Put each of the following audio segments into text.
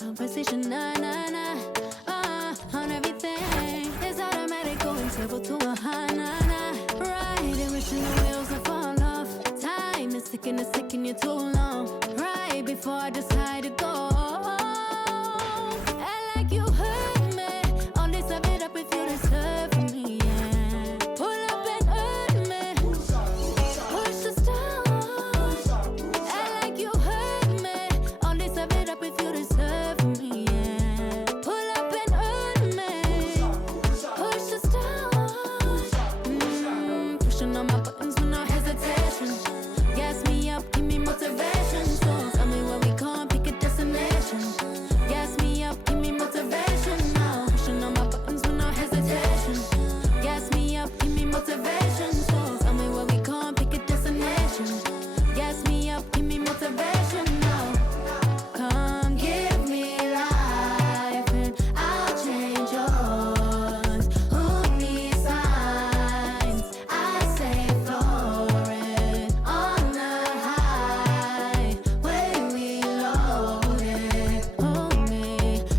conversation, nah, nah, nah. On everything, it's automatic going turbo to a high, nah, nah. Right, and wishing the wheels would fall off. Time is ticking, it's taking you too long. Right before I decide to go. I like you hurt me. All this I it up if you deserve for me, yeah. Pull up and hurt me. Push the stars. I like you hurt me. All this I it up if you deserve for me, yeah. Pull up and hurt me. Push the stars. Pushing on my buttons with no hesitation. Gas me up, give me motivation. So tell me where we can't pick a destination. Gas me up, give me motivation now. Pushing on my buttons with no hesitation. Gas me up, give me motivation. So tell me where we can't pick a destination. Gas me up, give me motivation now. Come give me life and I'll change yours. Who needs signs? I say florid on the highway we loaded. Hold me,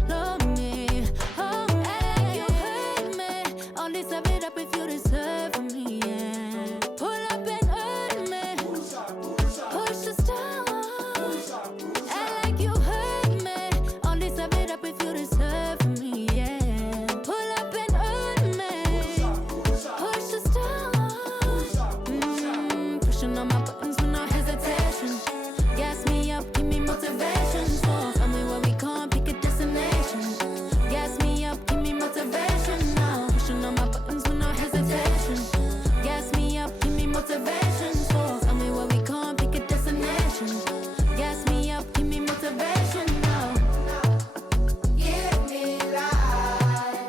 love me, hold me. You hurt me. All this I it up if you deserve for me, yeah. Pull up and hurt me. Push the stars. I like you hurt me. All this I it up if you deserve for me, yeah. Pull up and hurt me. Push the stars. Pushing on my buttons with no hesitation. Gas me up, give me motivation. So tell me where we can't pick a destination. Gas me up, give me motivation now. Pushing on my buttons with no hesitation. Gas me up, give me motivation. So tell me where we can't pick a destination. Gas me up, give me motivation now. Give me life,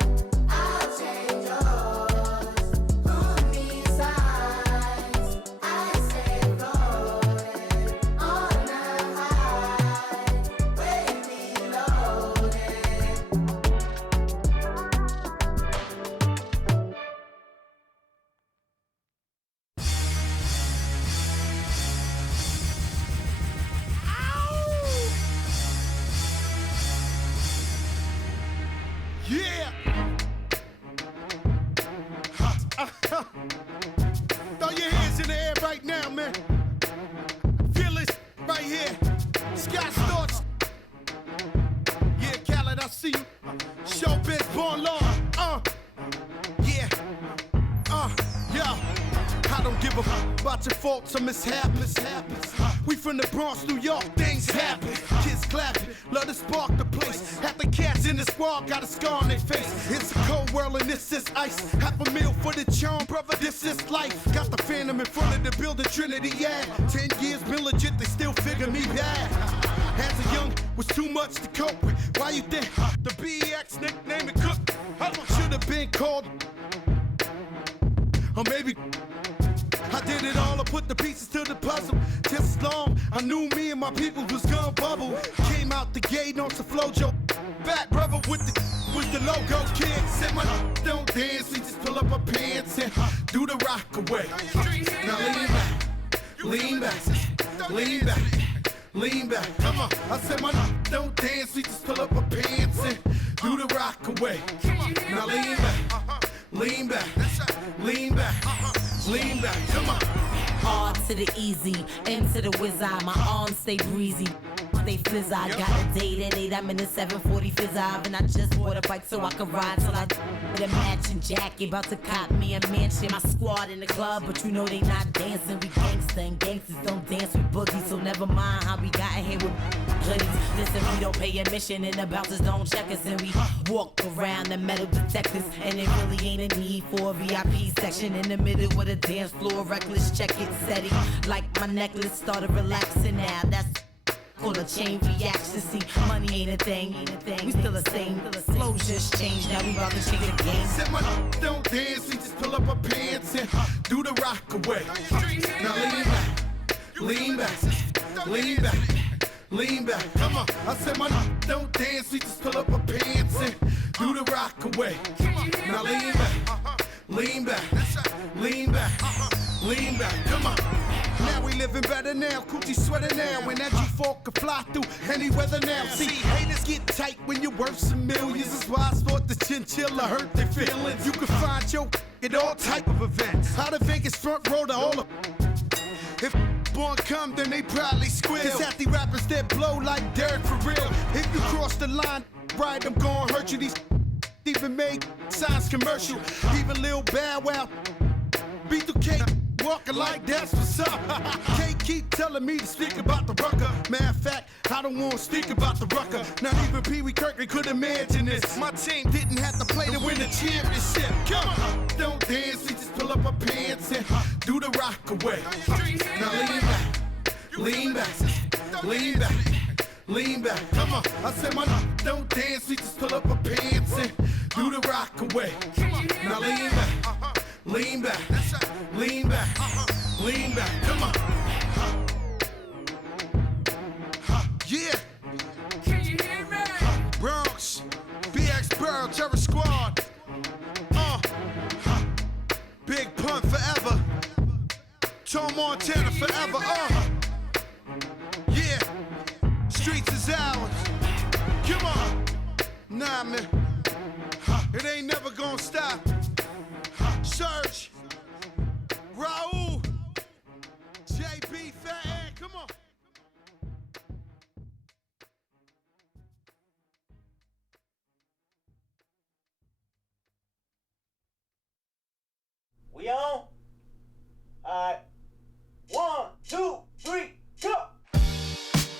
I'll change yours. Who needs signs? I say floating on the highway we loaded. Yeah! Throw your hands in the air right now, man. Feel it right here. Sky starts. Yeah, Khaled, I see you. Showbiz, born law. Yeah. Yeah. I don't give a fuck about your faults or mishaps. We from the Bronx, New York, things happen. Kids clapping, love to spark the place. Half the cats in the squad got a scar on their face. It's a cold world and this is ice. $500,000 for the charm, brother, this is life. Got the Phantom in front of the building, Trinity, yeah. 10 years been legit, they still figure me bad. As a young, was too much to cope with. Why you think the BX nickname it Cook? Should have been called, or maybe I did it all, I put the pieces to the puzzle. Just as long, I knew me and my people was gonna bubble. Came out the gate on some flojo. Fat brother with the logo kid. Said my don't dance, we just pull up our pants and do the rock away. Now lean back, lean back, lean back. Come on, I said my don't dance, we just pull up our pants and do the rock away. Now lean back, lean back, lean back. Lean back, come on. Hard to the easy, into the whiz-eye. My arms stay breezy, stay flizz-eye. Got a date at 8, I'm in the 740 fizz-eye. And I just bought a bike so I can ride till I with a matching jacket. About to cop me a mansion. My squad in the club, but you know they not dancing. We gangsta and gangsters don't dance with boogies. So never mind how we got in here with hoodies. Listen, we don't pay admission and the bouncers don't check us. And we walk around the metal detectors. And it really ain't a need for a VIP section. In the middle with a dance floor, reckless check it, set it. Like my necklace started relaxing now. That's called a chain reaction. See, money ain't a thing. We still the same. Flows just changed. Now we about to change the game. Said my don't dance, we just pull up our pants and do the rock away. Now lean back, lean back, lean back. Come on, I said my don't dance, we just pull up our pants and do the rock away. Now lean back, lean back, lean back, lean back. Come on. Now we live living better now, coochie sweater now. And that G4 can fly through any weather now. See, haters get tight when you're worth some millions. That's why I sport the chinchilla, hurt their feelings. You can find your at all type of events. Out of Vegas front row to all of. If born come, then they probably squeal. Cause half the rappers that blow like dirt for real. If you cross the line, right, I'm gon' hurt you. These even make signs commercial. Even Lil Bow Wow B2K walking like that's what's up. Can't keep telling me to speak about the rucker. Matter of fact, I don't want to speak about the rucker. Not even Pee Wee Kirkland could imagine this. My team didn't have to play to win the championship. Come on, don't dance, we just pull up our pants and do the rock away. Now lean back, lean back, lean back. Come on, I said my don't dance, we just pull up our pants and do the rock away. Now lean back, lean back, lean back, lean back. Come on. Yeah. Can you hear me? Bronx, BX Burrow, Terror Squad. Big Pun forever. Tom Montana forever. Yeah. Streets is ours. Come on. Nah, man. It ain't never gonna stop. Serge, Raul, JB, Fat Ed, come on. We on? Alright. 1, 2, 3, go!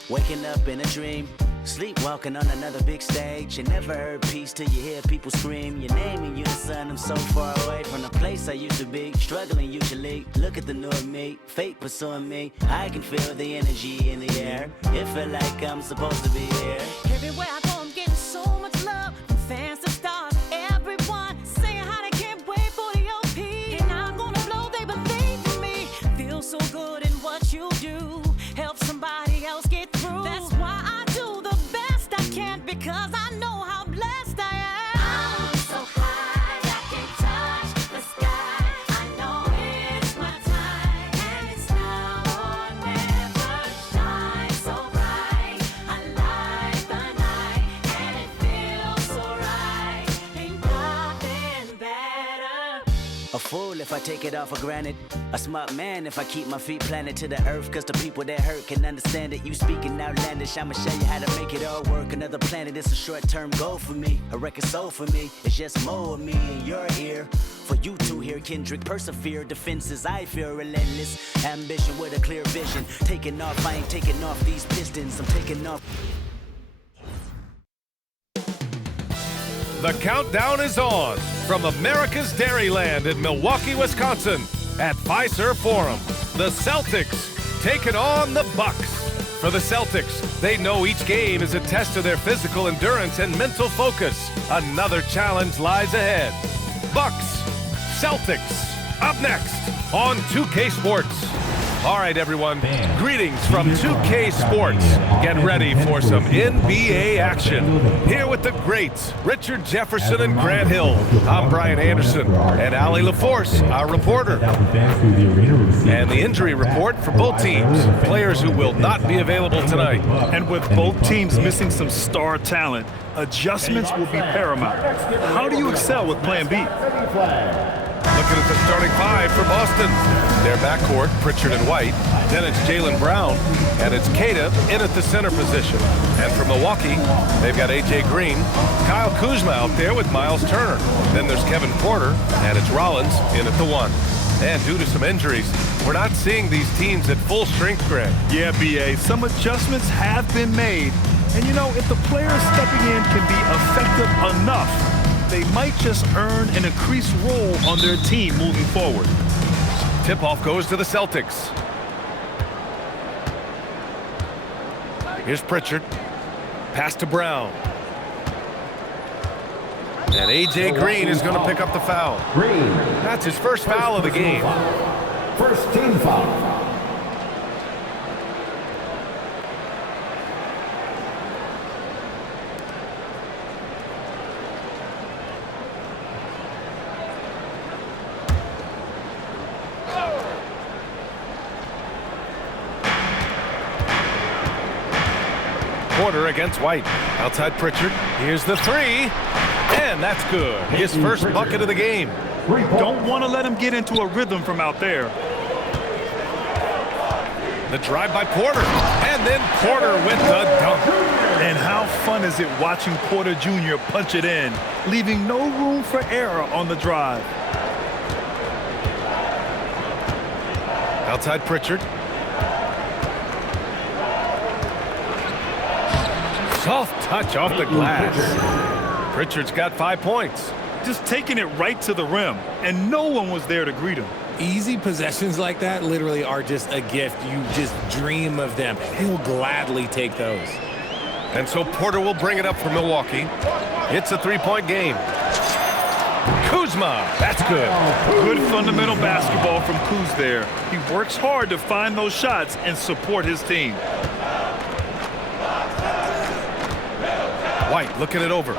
Waking up in a dream, sleepwalking on another big stage. You never heard peace till you hear people scream your name in unison. I'm so far away from the place I used to be, struggling usually. Look at the new me, fate pursuing me. I can feel the energy in the air. It feel like I'm supposed to be here. Everywhere I go, I'm getting so much love from fans to stars. Everyone saying how they can't wait for the OP. And I'm gonna blow, they believe in me. Feel so good in what you do. Help somebody else get through. That's why I do the best I can, because I know how blessed I am. I'm so high, I can touch the sky. I know it's my time, and it's now or never. Shine so bright, I light the night, and it feels so right. Ain't nothing better. A fool if I take it all for granted. A smart man if I keep my feet planted to the earth. Cause the people that hurt can understand it. You speaking outlandish, I'ma show you how to make it all work. Another planet, it's a short-term goal for me. A record soul for me, it's just more of me in your ear. For you to hear Kendrick persevere. Defenses, I feel relentless. Ambition with a clear vision. Taking off, I ain't taking off these pistons. I'm taking off. The countdown is on from America's Dairyland in Milwaukee, Wisconsin at Fiserv Forum. The Celtics taking on the Bucks. For the Celtics, they know each game is a test of their physical endurance and mental focus. Another challenge lies ahead. Bucks, Celtics, up next on 2K Sports. All right, everyone, greetings from 2K Sports. Get ready for some NBA action. Here with the greats, Richard Jefferson and Grant Hill. I'm Brian Anderson, and Ali LaForce, our reporter. And the injury report for both teams, players who will not be available tonight. And with both teams missing some star talent, adjustments will be paramount. How do you excel with Plan B? Looking at the starting five for Boston. Their backcourt, Pritchard and White. Then it's Jaylen Brown, and it's Kata in at the center position. And for Milwaukee, they've got A.J. Green, Kyle Kuzma out there with Miles Turner. Then there's Kevin Porter, and it's Rollins in at the one. And due to some injuries, we're not seeing these teams at full strength, Greg. Yeah, B.A., some adjustments have been made. And you know, if the players stepping in can be effective enough, they might just earn an increased role on their team moving forward. Tip-off goes to the Celtics. Here's Pritchard. Pass to Brown. And A.J. Green is going to pick up the foul. Green. That's his first foul of the game. First team foul. against White. Outside Pritchard. Here's the three. And that's good. His first bucket of the game. Don't want to let him get into a rhythm from out there. The drive by Porter. And then Porter with the dunk. And how fun is it watching Porter Jr. punch it in, leaving no room for error on the drive. Outside Pritchard. Soft touch off the glass. Pritchard's got 5 points. Just taking it right to the rim, and no one was there to greet him. Easy possessions like that literally are just a gift. You just dream of them. He'll gladly take those. And so Porter will bring it up for Milwaukee. It's a 3-point game. Kuzma, that's good. Good fundamental basketball from Kuz there. He works hard to find those shots and support his team. White looking it over.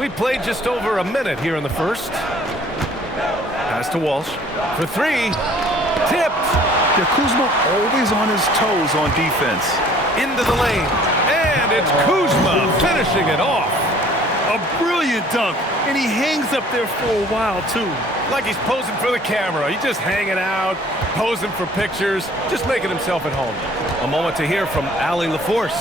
We played just over a minute here in the first. Pass to Walsh for three. Tipped. Yeah, Kuzma always on his toes on defense. Into the lane. And it's Kuzma finishing it off. A brilliant dunk, and he hangs up there for a while, too. Like he's posing for the camera. He's just hanging out, posing for pictures, just making himself at home. A moment to hear from Allie LaForce.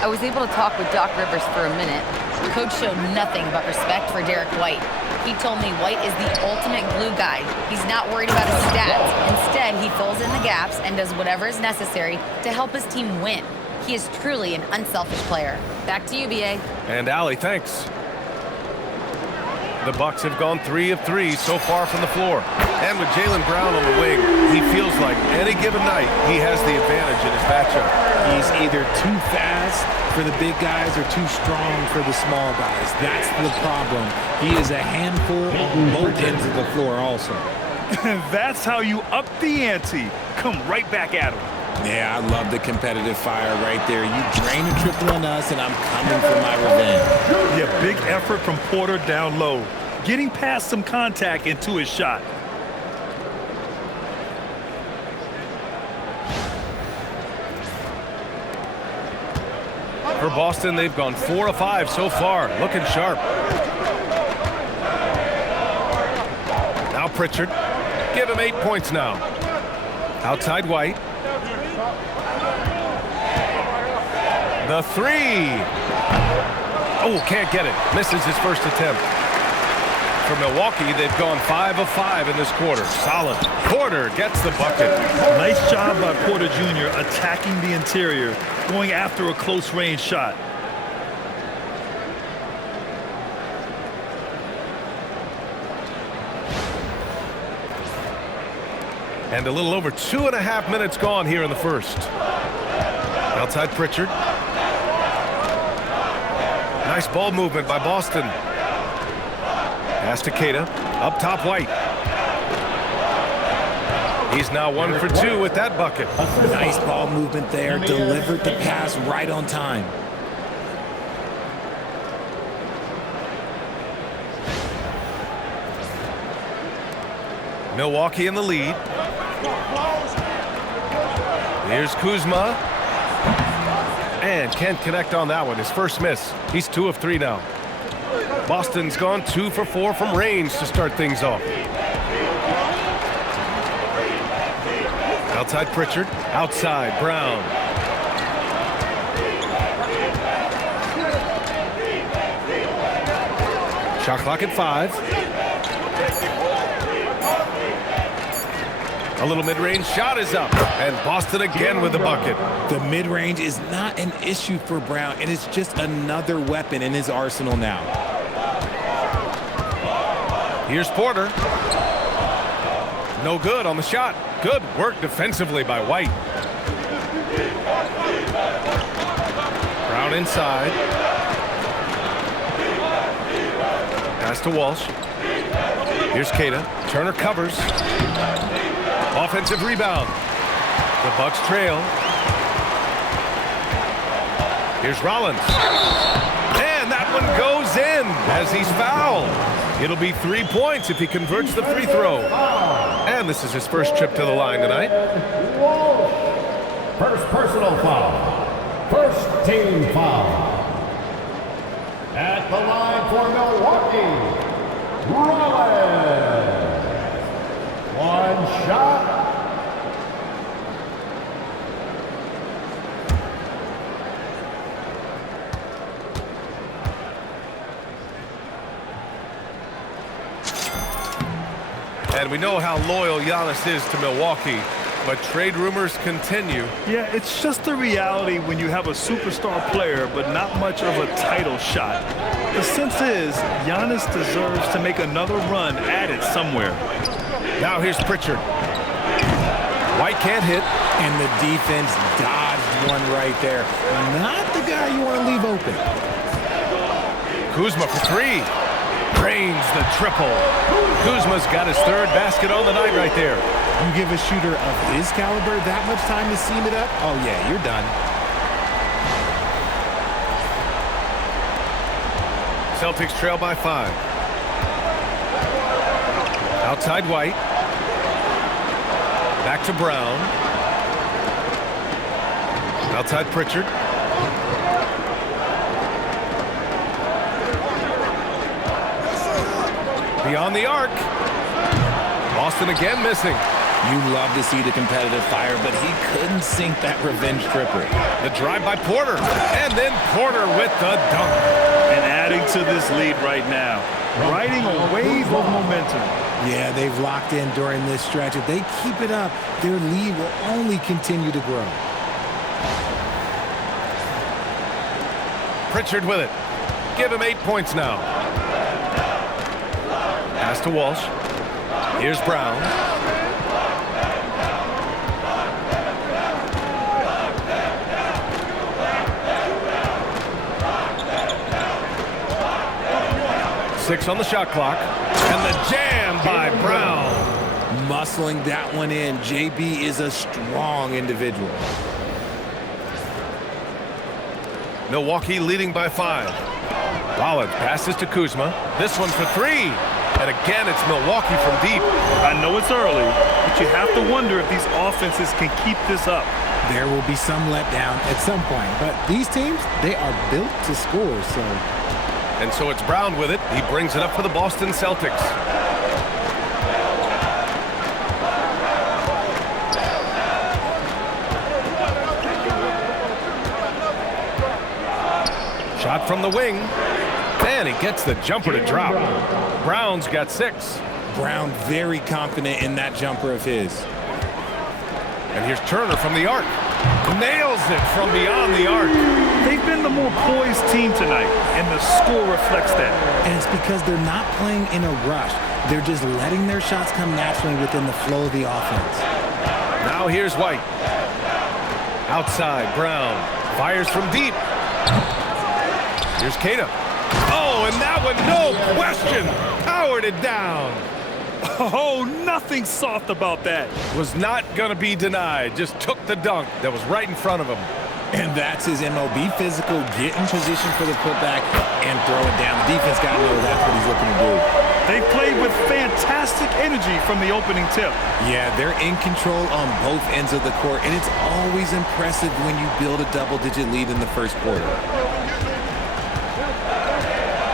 I was able to talk with Doc Rivers for a minute. Coach showed nothing but respect for Derek White. He told me White is the ultimate glue guy. He's not worried about his stats. Instead, he fills in the gaps and does whatever is necessary to help his team win. He is truly an unselfish player. Back to you, B.A. And Allie, thanks. The Bucks have gone 3 of 3 so far from the floor. And with Jaylen Brown on the wing, he feels like any given night he has the advantage in his matchup. He's either too fast for the big guys or too strong for the small guys. That's the problem. He is a handful on both ends of the floor also. That's how you up the ante. Come right back at him. Yeah, I love the competitive fire right there. You drain a triple on us, and I'm coming for my revenge. Yeah, big effort from Porter down low, getting past some contact into his shot. For Boston, they've gone 4 of 5 so far, looking sharp. Now Pritchard, give him 8 points now. Outside White. The three. Oh, can't get it. Misses his first attempt. For Milwaukee, they've gone 5 of 5 in this quarter. Solid. Porter gets the bucket. Nice job by Porter Jr. attacking the interior, going after a close-range shot. And a little over 2.5 minutes gone here in the first. Outside Pritchard. Nice ball movement by Boston. Pass to Keita. Up top White. He's now 1 for 2 with that bucket. Nice ball movement there. Delivered the pass right on time. Milwaukee in the lead. Here's Kuzma. And can't connect on that one. His first miss. He's 2 of 3 now. Boston's gone 2 for 4 from range to start things off. Outside Pritchard. Outside Brown. Shot clock at 5. A little mid-range shot is up, and Boston again with the bucket. The mid-range is not an issue for Brown, and it's just another weapon in his arsenal now. Here's Porter. No good on the shot. Good work defensively by White. Brown inside. Pass to Walsh. Here's Keita. Turner covers. Offensive rebound. The Bucks trail. Here's Rollins. And that one goes in as he's fouled. It'll be 3 points if he converts the free throw. And this is his first trip to the line tonight. First personal foul. First team foul. At the line for Milwaukee, Rollins. One shot. And we know how loyal Giannis is to Milwaukee, but trade rumors continue. Yeah, it's just the reality when you have a superstar player, but not much of a title shot. The sense is, Giannis deserves to make another run at it somewhere. Now here's Pritchard. White can't hit. And the defense dodged one right there. Not the guy you want to leave open. Kuzma for three. Drains the triple. Kuzma's got his third basket on the night right there. You give a shooter of his caliber that much time to seam it up, oh yeah, you're done. Celtics trail by 5. Outside White. Back to Brown. Outside Pritchard. Beyond the arc. Boston again missing. You love to see the competitive fire, but he couldn't sink that revenge tripper. The drive by Porter. And then Porter with the dunk. And adding to this lead right now. Riding a wave of momentum. Yeah, they've locked in during this stretch. If they keep it up, their lead will only continue to grow. Pritchard with it. Give him 8 points now. Pass to Walsh. Here's Brown. Six on the shot clock. And the jam by Brown. Muscling that one in. JB is a strong individual. Milwaukee leading by 5. Rollins passes to Kuzma. This one for 3. And again, it's Milwaukee from deep. I know it's early, but you have to wonder if these offenses can keep this up. There will be some letdown at some point, but these teams, they are built to score, so. And so it's Brown with it. He brings it up for the Boston Celtics. Shot from the wing. And he gets the jumper to drop. Brown's got 6. Brown very confident in that jumper of his. And here's Turner from the arc. Nails it from beyond the arc. They've been the more poised team tonight, and the score reflects that. And it's because they're not playing in a rush. They're just letting their shots come naturally within the flow of the offense. Now here's White. Outside, Brown. Fires from deep. Here's Kata. Oh, and that one, no question, powered it down. Oh, nothing soft about that. Was not going to be denied. Just took the dunk that was right in front of him. And that's his MO. Be physical, get in position for the putback, and throw it down. The defense got to know that's what he's looking to do. They played with fantastic energy from the opening tip. Yeah, they're in control on both ends of the court, and it's always impressive when you build a double-digit lead in the first quarter.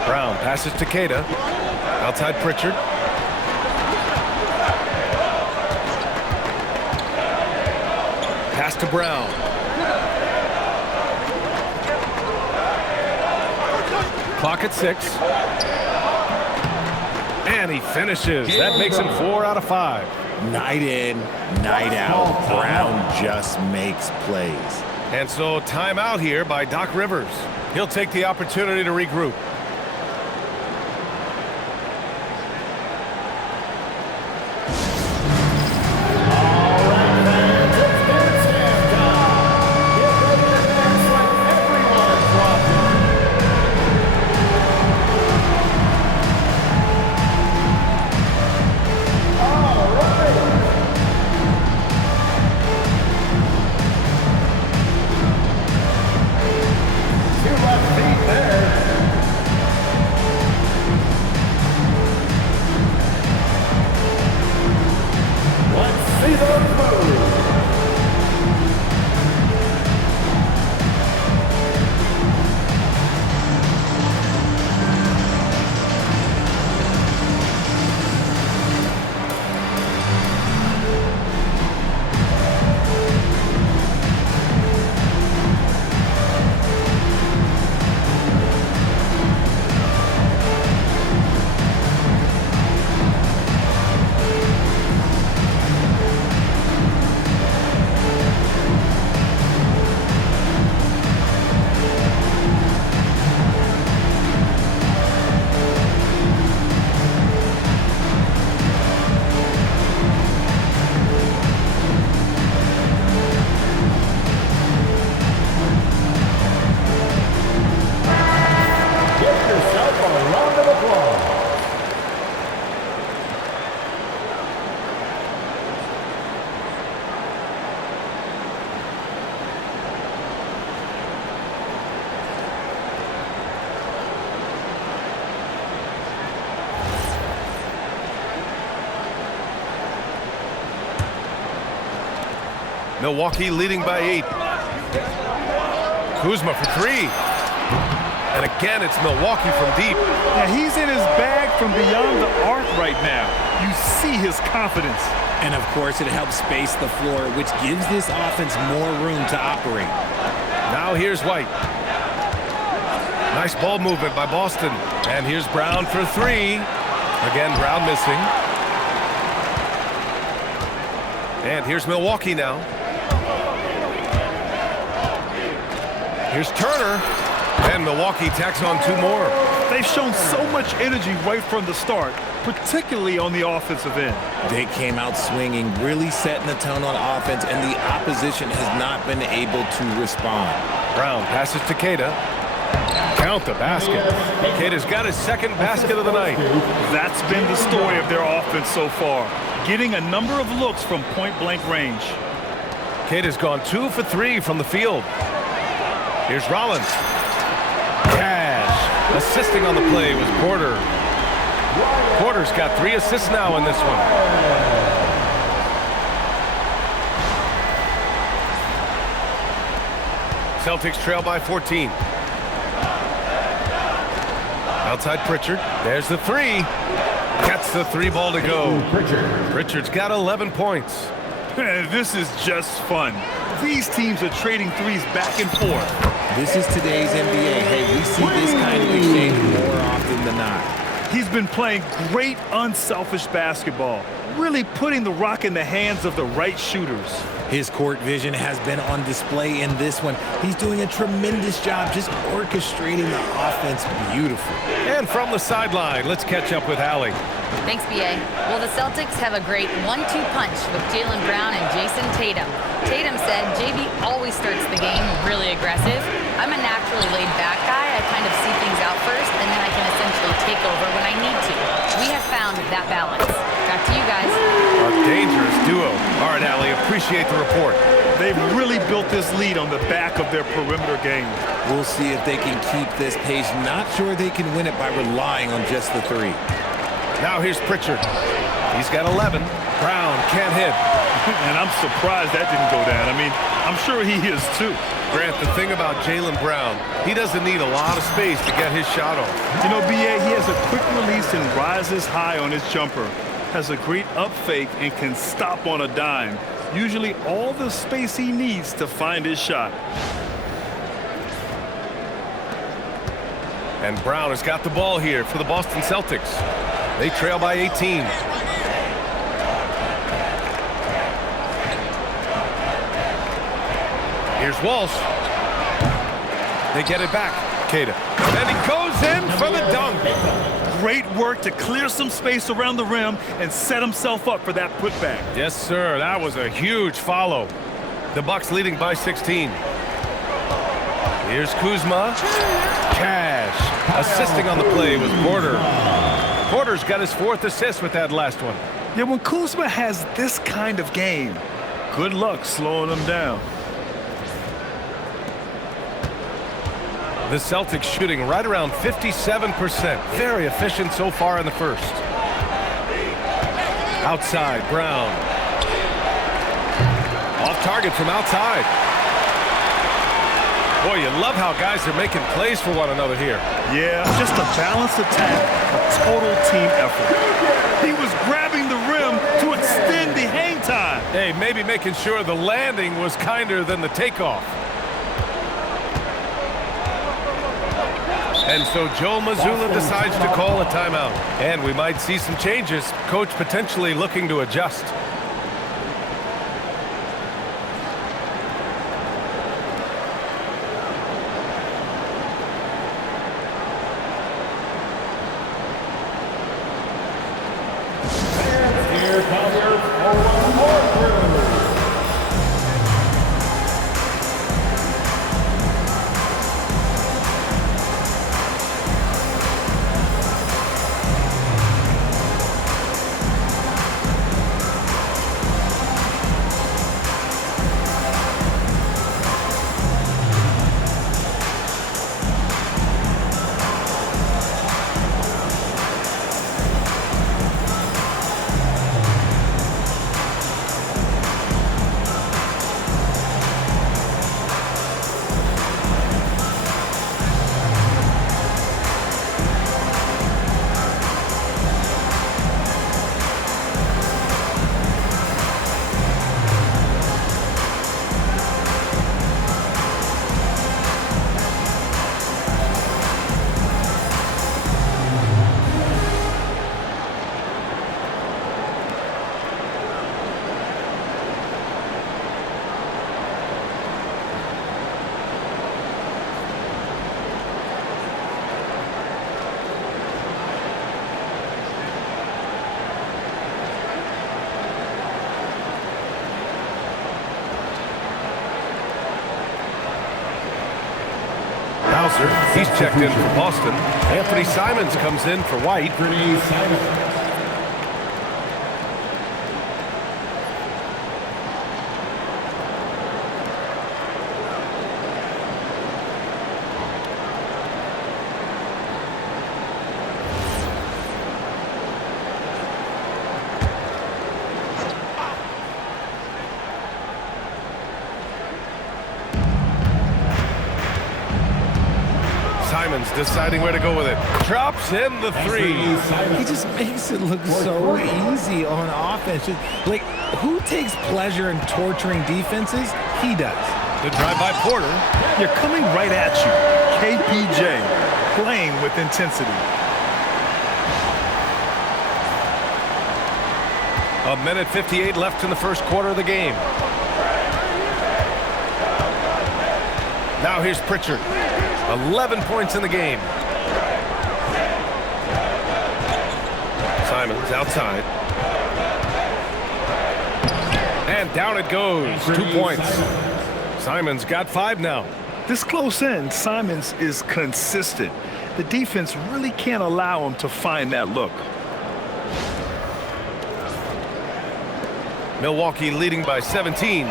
Brown passes to Kata. Outside Pritchard. Pass to Brown. Clock at 6. And he finishes. That makes him 4 out of 5. Night in, night out. Brown just makes plays. And so timeout here by Doc Rivers. He'll take the opportunity to regroup. Milwaukee leading by 8. Kuzma for 3. And again, it's Milwaukee from deep. Yeah, he's in his bag from beyond the arc right now. You see his confidence. And of course, it helps space the floor, which gives this offense more room to operate. Now here's White. Nice ball movement by Boston. And here's Brown for 3. Again, Brown missing. And here's Milwaukee now. Here's Turner. And Milwaukee tacks on 2 more. They've shown so much energy right from the start, particularly on the offensive end. They came out swinging, really setting the tone on offense, and the opposition has not been able to respond. Brown passes to Queta. Count the basket. Queta's got his 2nd basket of the night. That's been the story of their offense so far, getting a number of looks from point-blank range. Queta's gone 2 for 3 from the field. Here's Rollins. Cash. Assisting on the play was Porter. Porter's got 3 assists now in this one. Celtics trail by 14. Outside Pritchard. There's the 3. Gets the 3 ball to go. Pritchard's got 11 points. This is just fun. These teams are trading threes back and forth. This is today's NBA. Hey, we see this kind of exchange more often than not. He's been playing great, unselfish basketball, really putting the rock in the hands of the right shooters. His court vision has been on display in this one. He's doing a tremendous job just orchestrating the offense beautifully. And from the sideline, let's catch up with Allie. Thanks, B.A. Well, the Celtics have a great 1-2 punch with Jaylen Brown and Jason Tatum. Tatum said JB always starts the game really aggressive. I'm a naturally laid-back guy. I kind of see things out first, and then I can essentially take over when I need to. We have found that balance. Back to you guys. A dangerous duo. All right, Allie, appreciate the report. They've really built this lead on the back of their perimeter game. We'll see if they can keep this pace. Not sure they can win it by relying on just the 3. Now here's Pritchard. He's got 11. Brown can't hit. And I'm surprised that didn't go down. I mean, I'm sure he is too. Grant, the thing about Jaylen Brown, he doesn't need a lot of space to get his shot off. You know, B.A., he has a quick release and rises high on his jumper. Has a great up fake and can stop on a dime. Usually all the space he needs to find his shot. And Brown has got the ball here for the Boston Celtics. They trail by 18. Here's Walsh. They get it back. Queta. And he goes in for the dunk. Great work to clear some space around the rim and set himself up for that putback. Yes, sir. That was a huge follow. The Bucks leading by 16. Here's Kuzma. Cash. Assisting on the play was Porter. Porter's got his 4th assist with that last one. Yeah, when Kuzma has this kind of game, good luck slowing him down. The Celtics shooting right around 57%. Very efficient so far in the first. Outside, Brown. Off target from outside. Boy, you love how guys are making plays for one another here. Yeah, just a balanced attack, a total team effort. He was grabbing the rim to extend the hang time. Hey, maybe making sure the landing was kinder than the takeoff. And so Joe Mazzulla decides to call a timeout. And we might see some changes. Coach potentially looking to adjust. Here comes your forward crew. Walsh, he's checked in for Boston. Anthony Simons comes in for White. Simons deciding where to go with it. Drops in the three. He just makes it look so easy on offense. Like, who takes pleasure in torturing defenses? He does. The drive by Porter. You're coming right at you. KPJ playing with intensity. A minute 58 left in the first quarter of the game. Now here's Pritchard. 11 points in the game. Simons outside. And down it goes. 2 points. Simons got 5 now. This close in, Simons is consistent. The defense really can't allow him to find that look. Milwaukee leading by 17.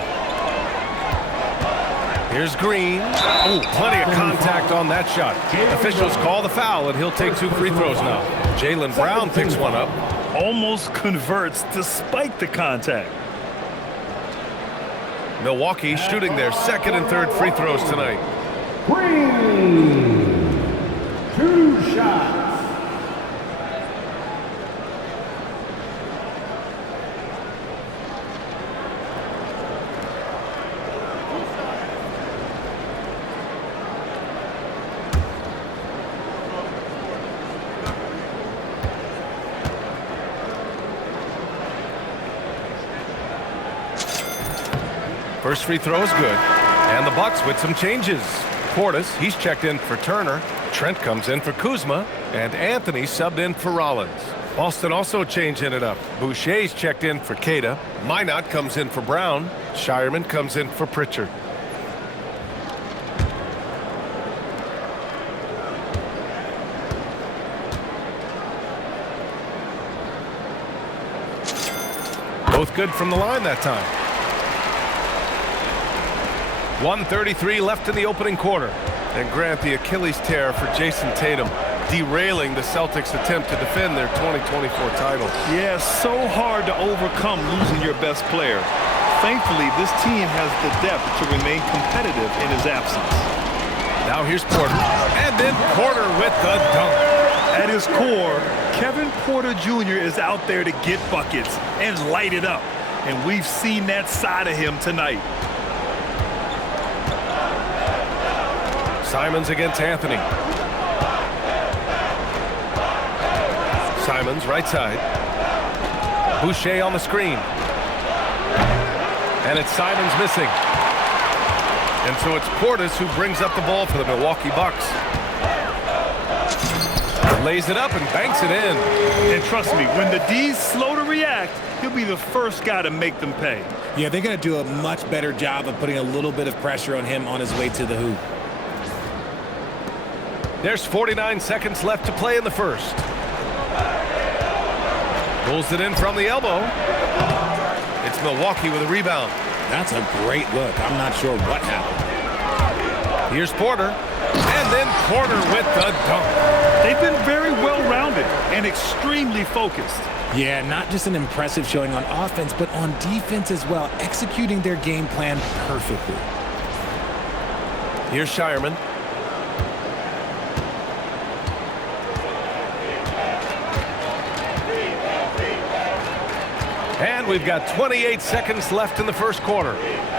Here's Green. Oh, plenty of contact on that shot. Officials call the foul, and he'll take 2 free throws now. Jaylen Brown picks one up. Almost converts despite the contact. Milwaukee shooting their second and third free throws tonight. Green, 2 shots. First free throw is good. And the Bucks with some changes. Portis, he's checked in for Turner. Trent comes in for Kuzma. And Anthony subbed in for Rollins. Boston also changing it up. Boucher's checked in for Queta. Minot comes in for Brown. Shireman comes in for Pritchard. Both good from the line that time. 1:33 left in the opening quarter. And grant the Achilles tear for Jason Tatum, derailing the Celtics' attempt to defend their 2024 title. Yeah, so hard to overcome losing your best player. Thankfully, this team has the depth to remain competitive in his absence. Now here's Porter. And then Porter with the dunk. At his core, Kevin Porter Jr. is out there to get buckets and light it up. And we've seen that side of him tonight. Simons against Anthony. Simons right side. Boucher on the screen. And it's Simons missing. And so it's Portis who brings up the ball for the Milwaukee Bucks. Lays it up and banks it in. And trust me, when the D's slow to react, he'll be the first guy to make them pay. Yeah, they're going to do a much better job of putting a little bit of pressure on him on his way to the hoop. There's 49 seconds left to play in the first. Pulls it in from the elbow. It's Milwaukee with a rebound. That's a great look. I'm not sure what happened. Here's Porter. And then Porter with the dunk. They've been very well-rounded and extremely focused. Yeah, not just an impressive showing on offense, but on defense as well, executing their game plan perfectly. Here's Shireman. And we've got 28 seconds left in the first quarter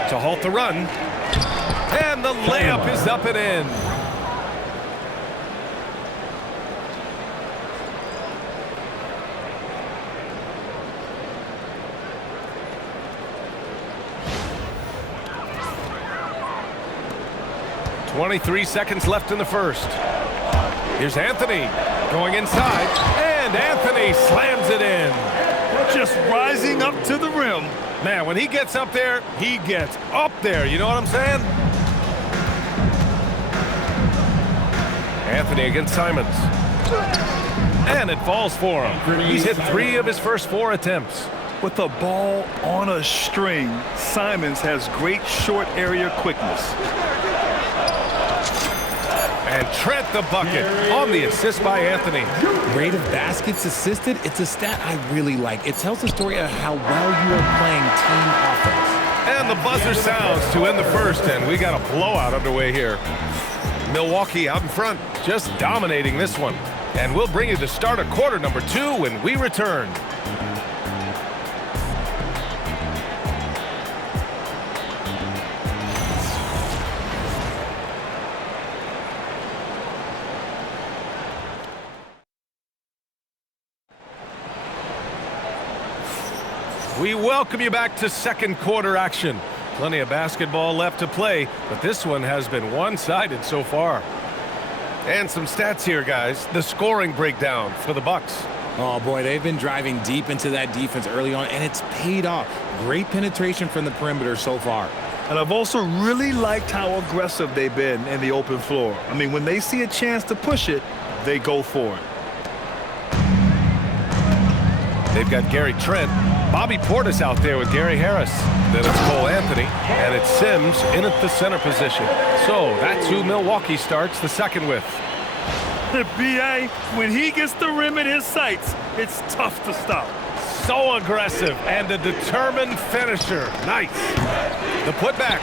to halt the run. And the layup is up and in. .23 seconds left in the first. Here's Anthony going inside, and Anthony slams it in. Just rising up to the rim. Man, when he gets up there, he gets up there. You know what I'm saying? Anthony against Simons. And it falls for him. He's hit 3 of his first 4 attempts. With the ball on a string, Simons has great short area quickness. And Trent the bucket on the assist by Anthony. Rate of baskets assisted, it's a stat I really like. It tells the story of how well you are playing team offense. And the buzzer sounds to end the first, and we got a blowout underway here. Milwaukee out in front, just dominating this one. And we'll bring you the start of quarter number 2 when we return. We welcome you back to second quarter action. Plenty of basketball left to play, but this one has been one-sided so far. And some stats here, guys. The scoring breakdown for the Bucks. Oh, boy, they've been driving deep into that defense early on, and it's paid off. Great penetration from the perimeter so far. And I've also really liked how aggressive they've been in the open floor. I mean, when they see a chance to push it, they go for it. They've got Gary Trent. Bobby Portis out there with Gary Harris. Then it's Cole Anthony, and it's Sims in at the center position. So that's who Milwaukee starts the second with. The BA, when he gets the rim in his sights, it's tough to stop. So aggressive and a determined finisher. Nice. The putback.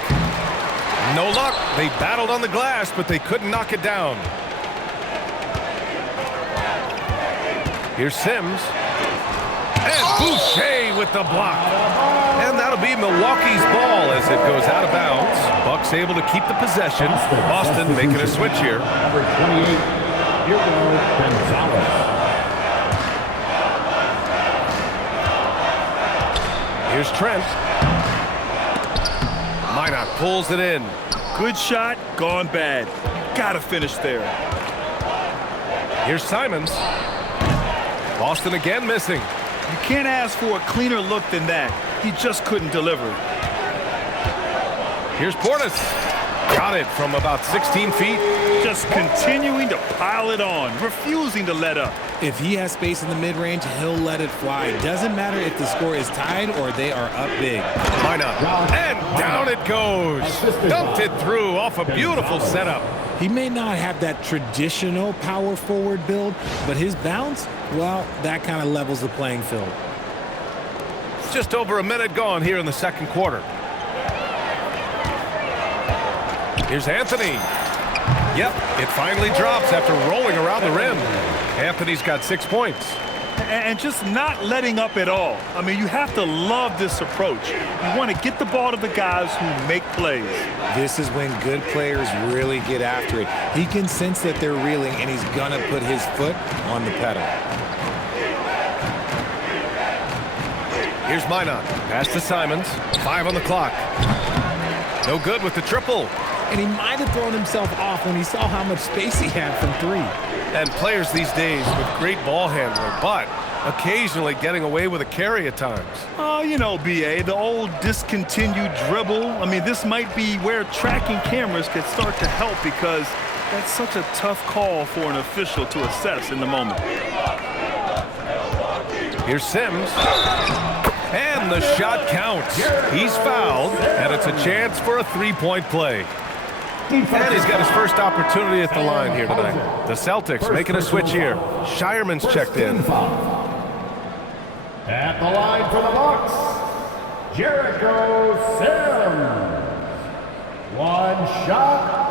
No luck. They battled on the glass, but they couldn't knock it down. Here's Sims. And Boucher with the block. And that'll be Milwaukee's ball as it goes out of bounds. Bucks able to keep the possession. Boston making a switch here. Number 28, Gonzalez. Here's Trent. Minot pulls it in. Good shot, gone bad. Gotta finish there. Here's Simons. Boston again missing. You can't ask for a cleaner look than that. He just couldn't deliver. Here's Portis. Got it from about 16 feet. Just continuing to pile it on, refusing to let up. If he has space in the mid-range, he'll let it fly. Doesn't matter if the score is tied or they are up big. Why not? And down it goes. Dumped it through off a beautiful setup. He may not have that traditional power forward build, but his bounce, well, that kind of levels the playing field. Just over a minute gone here in the second quarter. Here's Anthony. Yep, it finally drops after rolling around the rim. Anthony's got 6 points. And just not letting up at all. I mean, you have to love this approach. You want to get the ball to the guys who make plays. This is when good players really get after it. He can sense that they're reeling, and he's going to put his foot on the pedal. Here's Minot. Pass to Simons. 5 on the clock. No good with the triple. And he might have thrown himself off when he saw how much space he had from 3. And players these days with great ball handling, but occasionally getting away with a carry at times. Oh, you know, BA, the old discontinued dribble. I mean, this might be where tracking cameras could start to help because that's such a tough call for an official to assess in the moment. Here's Sims. And the shot counts. He's fouled, and it's a chance for a three-point play. And he's got his first opportunity at the line here tonight. The Celtics making a switch here. Shireman's checked in. At the line for the Bucks, Jericho Sims. One shot.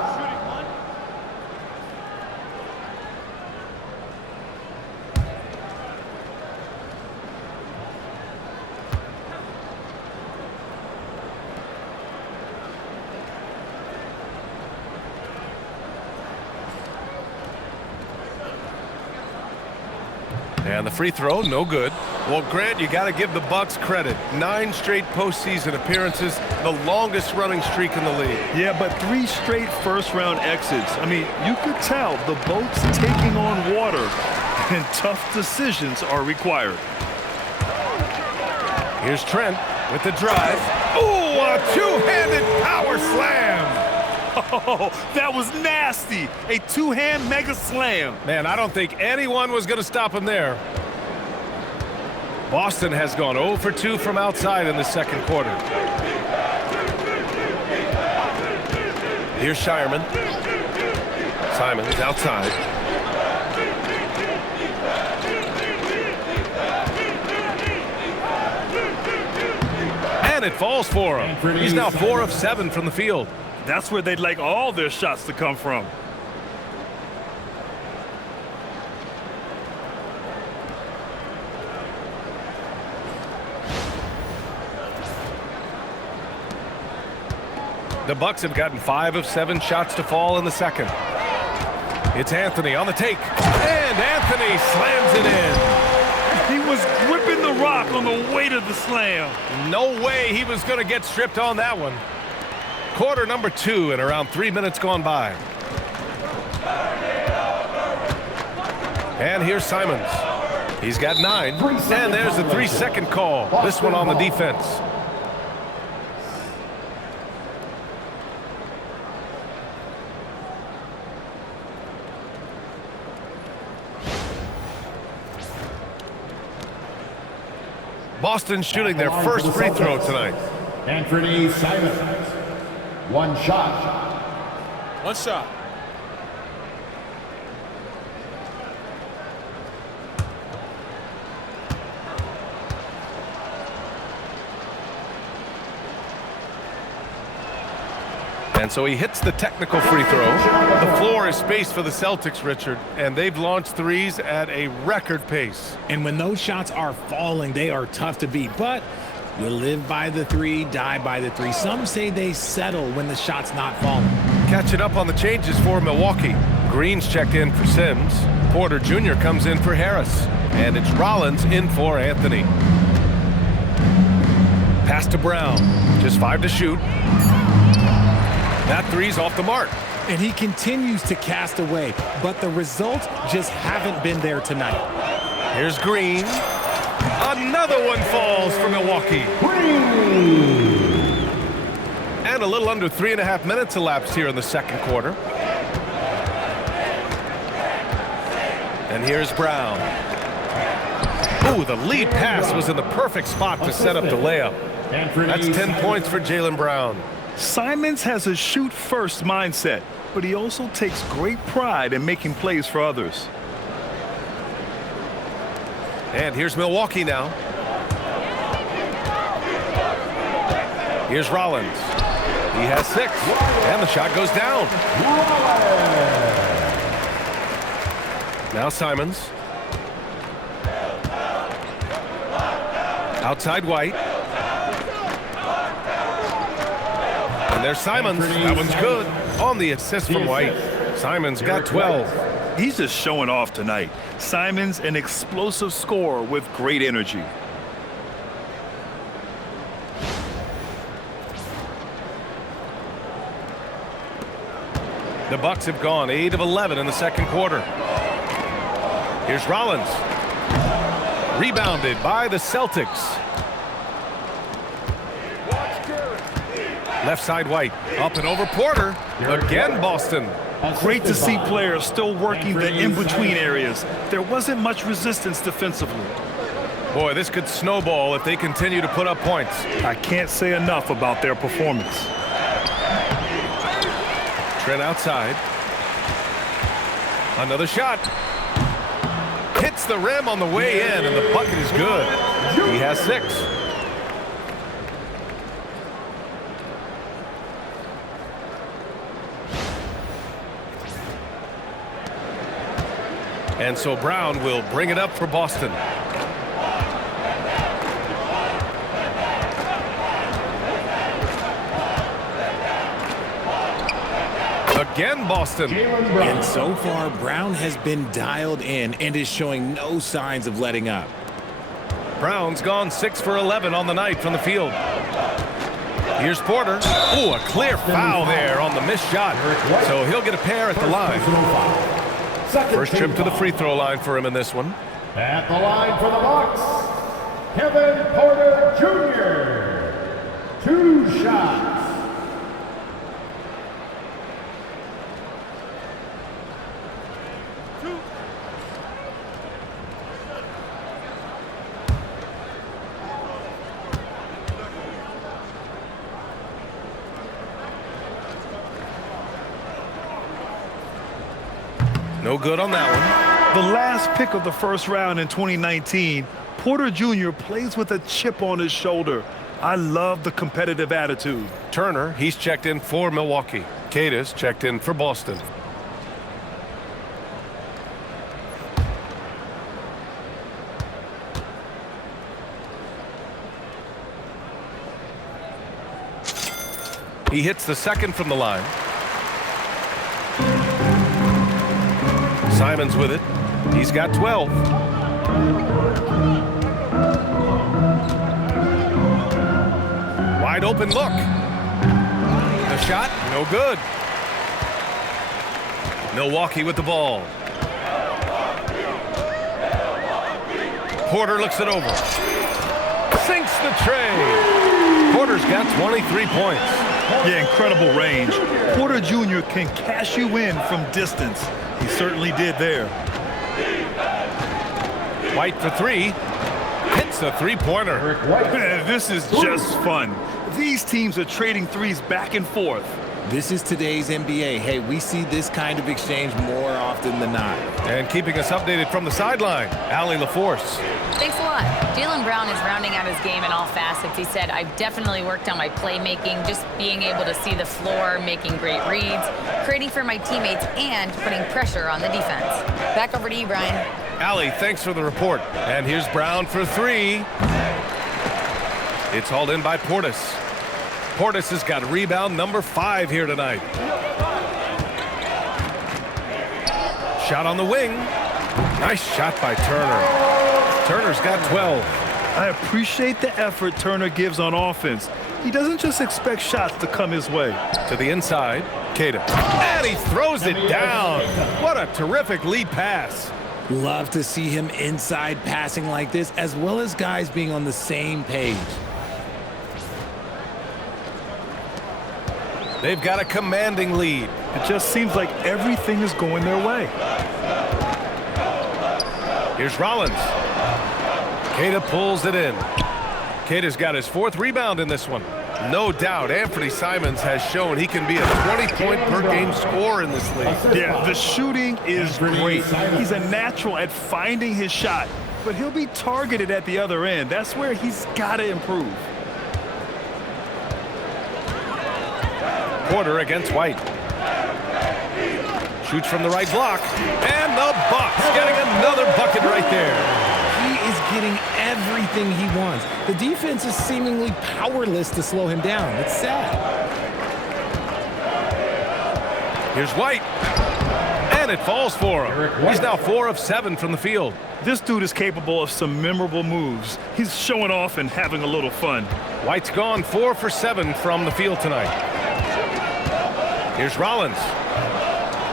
And the free throw, no good. Well, Grant, you got to give the Bucks credit. 9 straight postseason appearances, the longest running streak in the league. Yeah, but 3 straight first-round exits. I mean, you could tell the boat's taking on water, and tough decisions are required. Here's Trent with the drive. Ooh, a two-handed power slam. Oh, that was nasty. A two-hand mega slam. Man, I don't think anyone was going to stop him there. Boston has gone 0 for 2 from outside in the second quarter. Here's Shireman. Simons outside. And it falls for him. He's now 4 of 7 from the field. That's where they'd like all their shots to come from. The Bucks have gotten 5 of 7 shots to fall in the second. It's Anthony on the take. And Anthony slams it in. He was gripping the rock on the weight of the slam. No way he was going to get stripped on that one. Quarter number 2 and around 3 minutes gone by. And here's Simons. He's got 9. And there's the 3-second call. This one on the defense. Boston shooting their first free throw tonight. Anthony Simons. One shot. One shot. And so he hits the technical free throw. The floor is spaced for the Celtics, Richard, and they've launched threes at a record pace. And when those shots are falling, they are tough to beat. But you live by the 3, die by the 3. Some say they settle when the shot's not falling. Catching up on the changes for Milwaukee. Green's checked in for Sims. Porter Jr. comes in for Harris. And it's Rollins in for Anthony. Pass to Brown. Just 5 to shoot. That 3's off the mark. And he continues to cast away, but the results just haven't been there tonight. Here's Green. Another one falls for Milwaukee. And a little under 3.5 minutes elapsed here in the second quarter. And here's Brown. Ooh, the lead pass was in the perfect spot to set up the layup. That's 10 points for Jaylen Brown. Simons has a shoot-first mindset, but he also takes great pride in making plays for others. And here's Milwaukee now. Here's Rollins. He has 6, and the shot goes down. Now Simons. Outside White. And there's Simons. That one's good. On the assist from White. Simons got 12. He's just showing off tonight. Simons, an explosive scorer with great energy. The Bucks have gone 8 of 11 in the second quarter. Here's Rollins. Rebounded by the Celtics. Left side White. Up and over Porter. Again Boston. Great to see players still working the in-between areas. There wasn't much resistance defensively. Boy, this could snowball if they continue to put up points. I can't say enough about their performance. Trent outside. Another shot. Hits the rim on the way in, and the bucket is good. He has 6. And so Brown will bring it up for Boston. Again, Boston. And so far, Brown has been dialed in and is showing no signs of letting up. Brown's gone 6 for 11 on the night from the field. Here's Porter. Ooh, a clear foul there on the missed shot. So he'll get a pair at the line. First trip to the free throw line for him in this one. At the line for the Bucks, Kevin Porter Jr. 2 shots. No good on that one. The last pick of the first round in 2019, Porter Jr. plays with a chip on his shoulder. I love the competitive attitude. Turner, he's checked in for Milwaukee. Cadis checked in for Boston. He hits the second from the line. Simons with it. He's got 12. Wide open look. The shot, no good. Milwaukee with the ball. Porter looks it over. Sinks the tray. Porter's got 23 points. Yeah, incredible range. Porter Jr. can cash you in from distance. He certainly did there. White for three. Hits a three-pointer. This is just fun. These teams are trading threes back and forth. This is today's NBA. Hey, we see this kind of exchange more often than not. And keeping us updated from the sideline, Allie LaForce. Thanks a lot. Jaylen Brown is rounding out his game in all facets. He said, I've definitely worked on my playmaking, just being able to see the floor, making great reads, creating for my teammates, and putting pressure on the defense. Back over to you, Brian. Allie, thanks for the report. And here's Brown for three. It's hauled in by Portis. Portis has got rebound number 5 here tonight. Shot on the wing. Nice shot by Turner. Turner's got 12. I appreciate the effort Turner gives on offense. He doesn't just expect shots to come his way. To the inside, Queta. And he throws it down. What a terrific lead pass. Love to see him inside passing like this, as well as guys being on the same page. They've got a commanding lead. It just seems like everything is going their way. Here's Rollins. Queta pulls it in. Queta's got his 4th rebound in this one. No doubt Anthony Simons has shown he can be a 20-point per game scorer in this league. Yeah, the shooting is great. He's a natural at finding his shot, but he'll be targeted at the other end. That's where he's got to improve. Porter against White. Shoots from the right block. And the Bucks getting another bucket right there. He is getting everything he wants. The defense is seemingly powerless to slow him down. It's sad. Here's White. And it falls for him. He's now 4 of 7 from the field. This dude is capable of some memorable moves. He's showing off and having a little fun. White's gone 4 for 7 from the field tonight. Here's Rollins.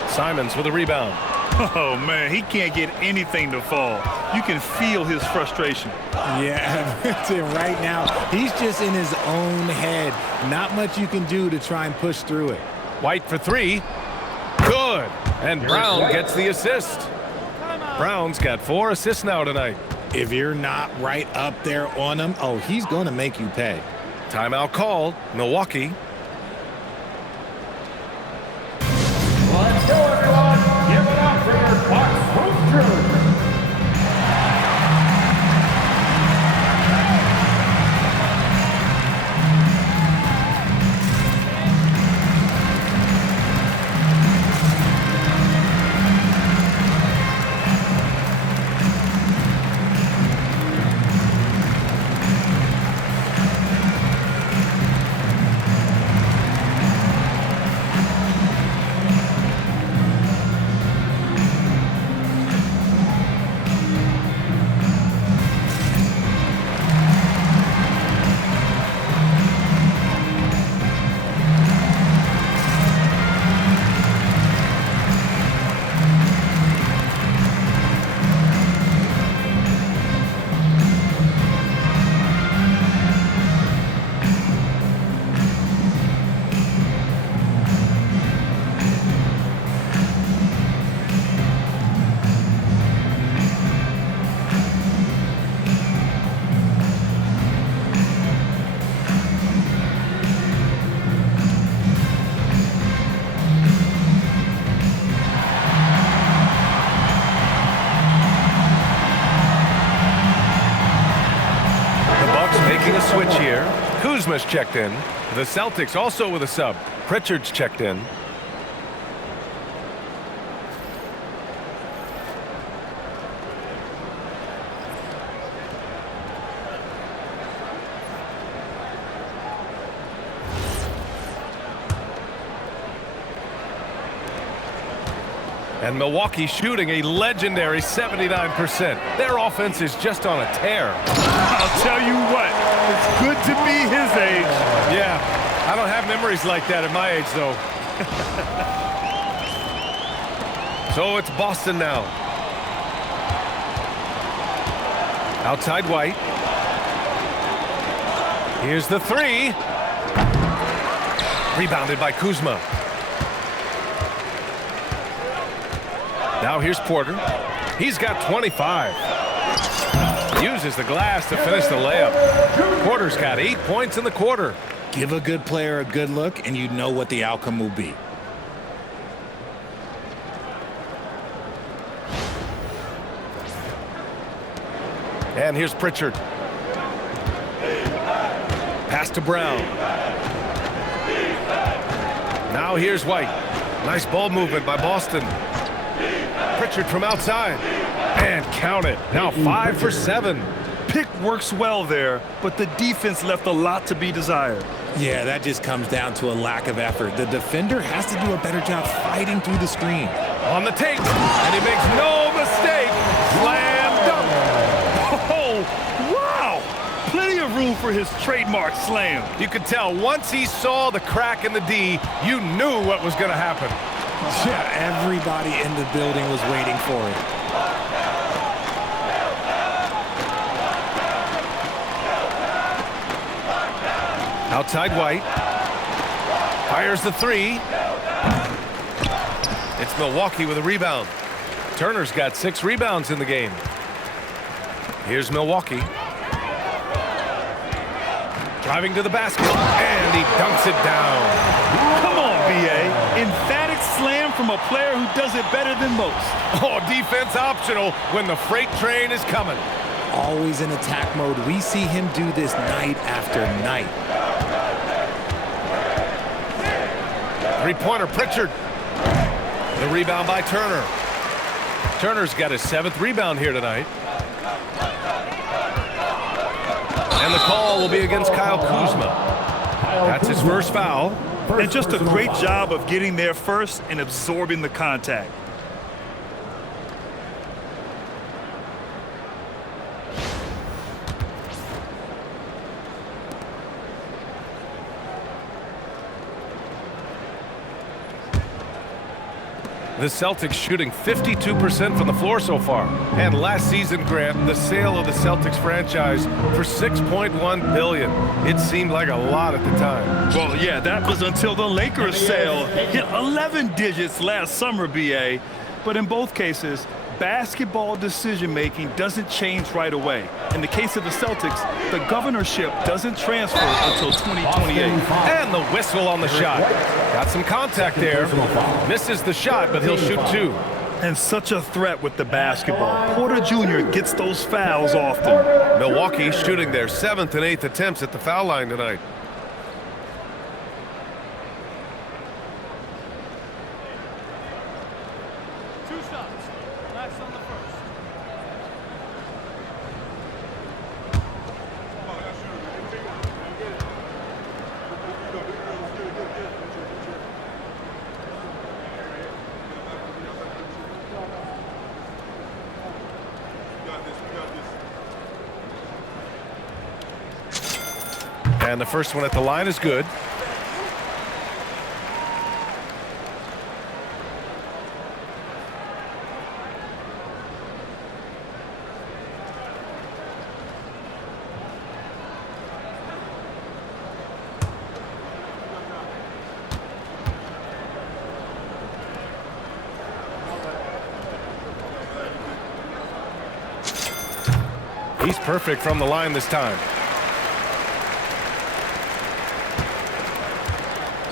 Simons with a rebound. Oh, man, he can't get anything to fall. You can feel his frustration. Yeah, that's it right now. He's just in his own head. Not much you can do to try and push through it. White for 3. Good. And Brown gets the assist. Brown's got 4 assists now tonight. If you're not right up there on him, oh, he's going to make you pay. Timeout called. Milwaukee. Let's go, everyone. Give it up for your Bucks boosters. Kuzma's checked in. The Celtics also with a sub. Pritchard's checked in. And Milwaukee shooting a legendary 79%. Their offense is just on a tear. I'll tell you what, it's good to be his age. Yeah, I don't have memories like that at my age, though. So it's Boston now. Outside White. Here's the three. Rebounded by Kuzma. Now here's Porter. He's got 25. Uses the glass to finish the layup. Porter's got 8 points in the quarter. Give a good player a good look, and you know what the outcome will be. And here's Pritchard. Pass to Brown. Now here's White. Nice ball movement by Boston. Pritchard from outside. And count it. Now 5 for 7. Pick works well there, but the defense left a lot to be desired. Yeah, that just comes down to a lack of effort. The defender has to do a better job fighting through the screen. On the tape, and he makes no mistake. Slam dunk. Oh, wow! Plenty of room for his trademark slam. You could tell once he saw the crack in the D, you knew what was going to happen. Yeah, everybody in the building was waiting for it. Outside White. Fires the three. It's Milwaukee with a rebound. Turner's got 6 rebounds in the game. Here's Milwaukee. Driving to the basket, and he dunks it down. Come on, B.A. Emphatic slam from a player who does it better than most. Oh, defense optional when the freight train is coming. Always in attack mode. We see him do this night after night. Three-pointer, Pritchard. The rebound by Turner. Turner's got his 7th rebound here tonight. And the call will be against Kyle Kuzma. That's his first foul. And just a great job of getting there first and absorbing the contact. The Celtics shooting 52% from the floor so far. And last season, Grant, the sale of the Celtics franchise for $6.1 billion. It seemed like a lot at the time. Well, yeah, that was until the Lakers sale hit 11 digits last summer, B.A. But in both cases, basketball decision-making doesn't change right away. In the case of the Celtics, the governorship doesn't transfer until 2028. And the whistle on the shot. Got some contact there. Misses the shot, but he'll shoot 2. And such a threat with the basketball. Porter Jr. gets those fouls often. Milwaukee shooting their 7th and 8th attempts at the foul line tonight. And the first one at the line is good. He's perfect from the line this time.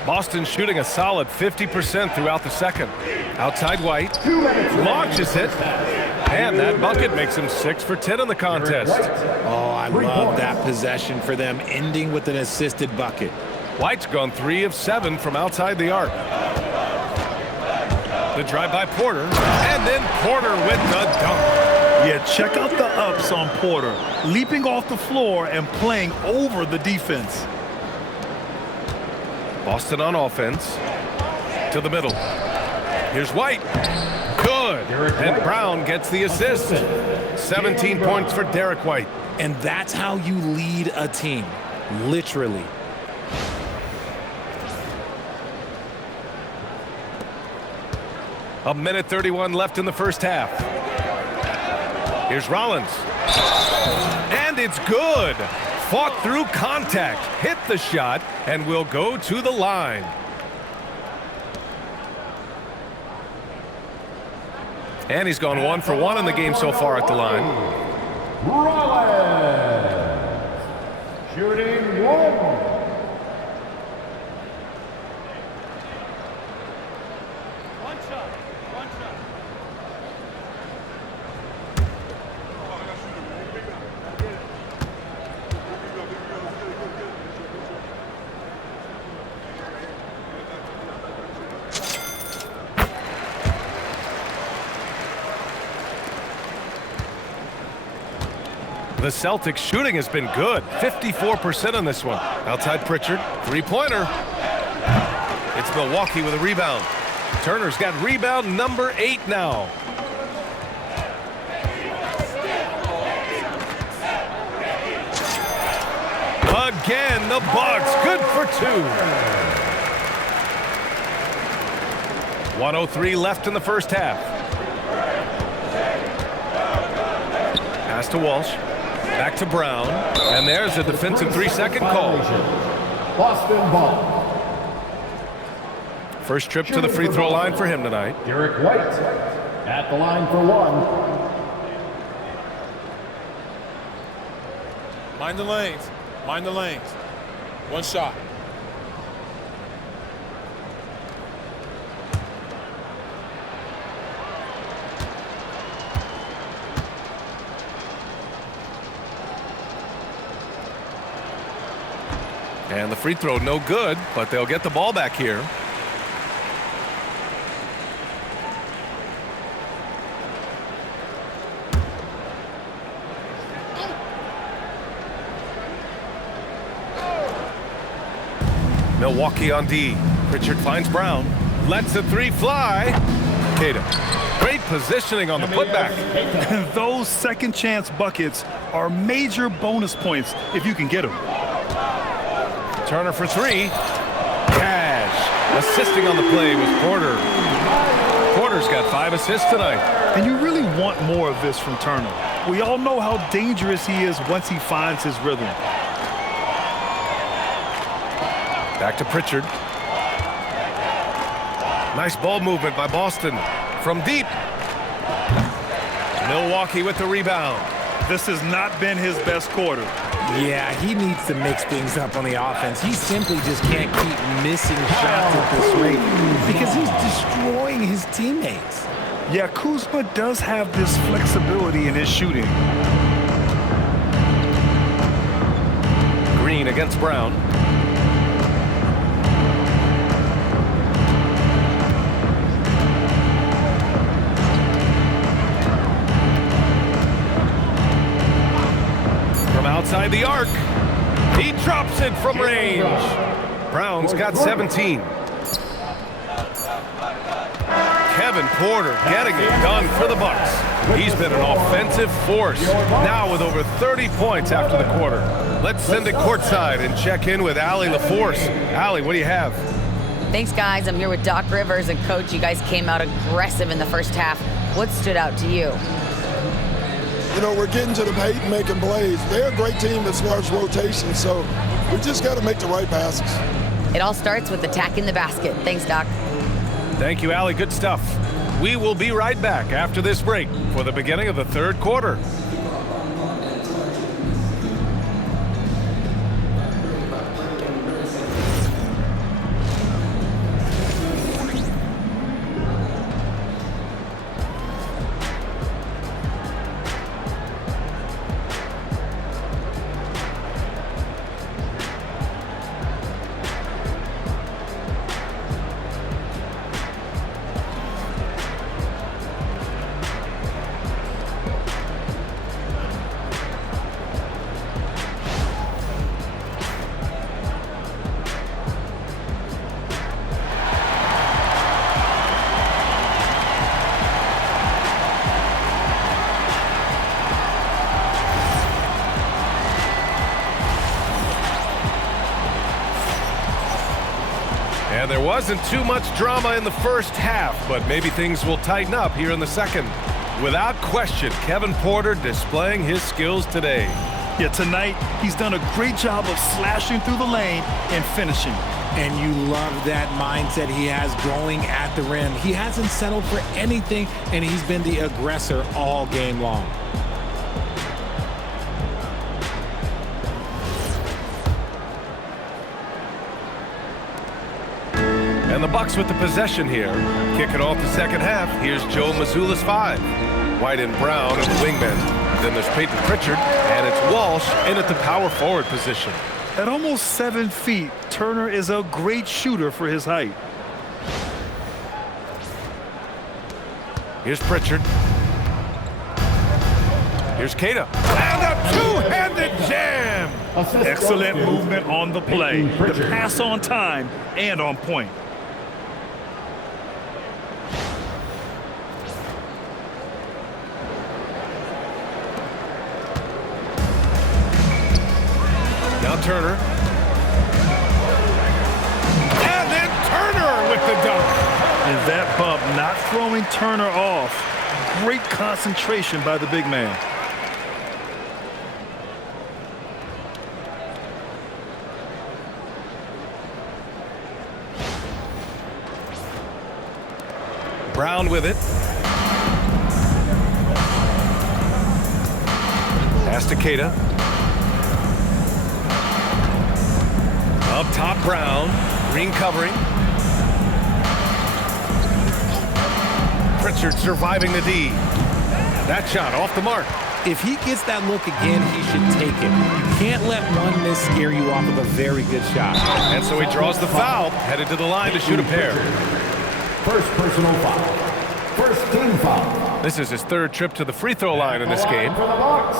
Boston shooting a solid 50% throughout the second. Outside White. Launches it. And that bucket makes him 6 for 10 in the contest. Oh, I love that possession for them, ending with an assisted bucket. White's gone 3 of 7 from outside the arc. The drive by Porter, and then Porter with the dunk. Yeah, check out the ups on Porter, leaping off the floor and playing over the defense. Boston on offense. To the middle. Here's White. Good. And Brown gets the assist. 17 points for Derek White. And that's how you lead a team, literally. A minute 31 left in the first half. Here's Rollins. And it's good. Fought through contact, hit the shot, and will go to the line. And he's gone 1 for 1 in the game so far at the line. Rollins, shooting 1. The Celtics shooting has been good. 54% on this one. Outside Pritchard. Three-pointer. It's Milwaukee with a rebound. Turner's got rebound number 8 now. Again, the Bucks. Good for 2. 1:03 left in the first half. Pass to Walsh. Back to Brown, and there's a defensive 3-second call. Boston ball. First trip to the free throw line for him tonight. Derek White at the line for 1. Mind the lanes. Mind the lanes. One shot. And the free throw no good, but they'll get the ball back here. Milwaukee on D. Pritchard finds Brown. Lets the 3 fly. Tatum. Great positioning on the putback. Those second chance buckets are major bonus points if you can get them. Turner for 3. Cash. Assisting on the play was Porter. Porter's got 5 assists tonight. And you really want more of this from Turner. We all know how dangerous he is once he finds his rhythm. Back to Pritchard. Nice ball movement by Boston. From deep. Milwaukee with the rebound. This has not been his best quarter. Yeah, he needs to mix things up on the offense. He simply just can't keep missing shots at this rate because he's destroying his teammates. Yeah, Kuzma does have this flexibility in his shooting. Green against Brown. Outside the arc. He drops it from range. Brown's got 17. Kevin Porter getting it done for the Bucks. He's been an offensive force, now with over 30 points after the quarter. Let's send it courtside and check in with Allie LaForce. Allie, what do you have? Thanks, guys. I'm here with Doc Rivers and Coach. You guys came out aggressive in the first half. What stood out to you? You know, we're getting to the paint and making plays. They're a great team as far as rotation, so we just got to make the right passes. It all starts with attacking the basket. Thanks, Doc. Thank you, Allie. Good stuff. We will be right back after this break for the beginning of the third quarter. wasn't too much drama in the first half, but maybe things will tighten up here in the second. Without question, Kevin Porter displaying his skills today. Yeah, tonight he's done a great job of slashing through the lane and finishing. And you love that mindset he has going at the rim. He hasn't settled for anything, and he's been the aggressor all game long. And the Bucks with the possession here. Kicking off the second half. Here's Joe Mazzulla's 5. White and Brown are the wingmen. Then there's Peyton Pritchard, and it's Walsh in at the power forward position. At almost 7 feet, Turner is a great shooter for his height. Here's Pritchard. Here's Keita. And a two-handed jam! Excellent movement on the play. The pass on time and on point. Now Turner. And then Turner with the dunk. And that bump not throwing Turner off. Great concentration by the big man. Brown with it. Pass to Keita. Up top, Brown. Green covering. Pritchard surviving the D. That shot off the mark. If he gets that look again, he should take it. You can't let one miss scare you off of a very good shot. And so he draws the foul, headed to the line to shoot a pair. First personal foul. First team foul. This is his 3rd trip to the free throw line in this game. For the Bucks,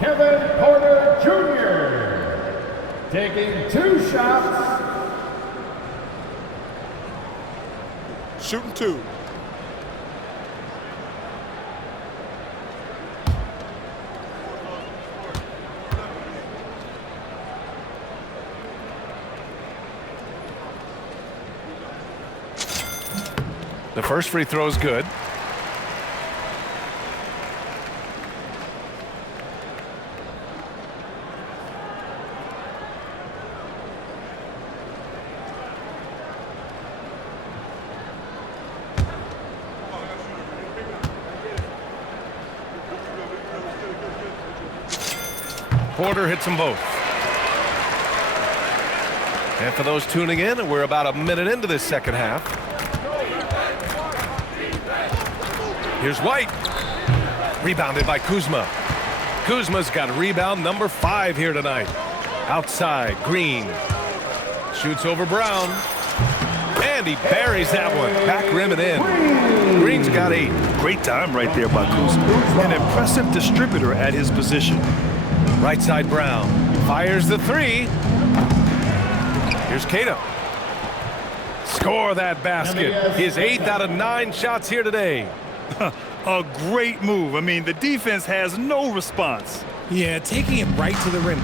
Kevin Porter Jr. taking 2 shots. Shooting 2. The first free throw is good. Porter hits them both. And for those tuning in, we're about a minute into this second half. Here's White. Rebounded by Kuzma. Kuzma's got rebound number 5 here tonight. Outside, Green. Shoots over Brown. And he buries that one. Back rim and in. Green's got 8. Great time right there by Kuzma. An impressive distributor at his position. Right side, Brown. Fires the 3. Here's Keita. Score that basket. His 8th out of 9 shots here today. A great move. I mean, the defense has no response. Yeah, taking it right to the rim.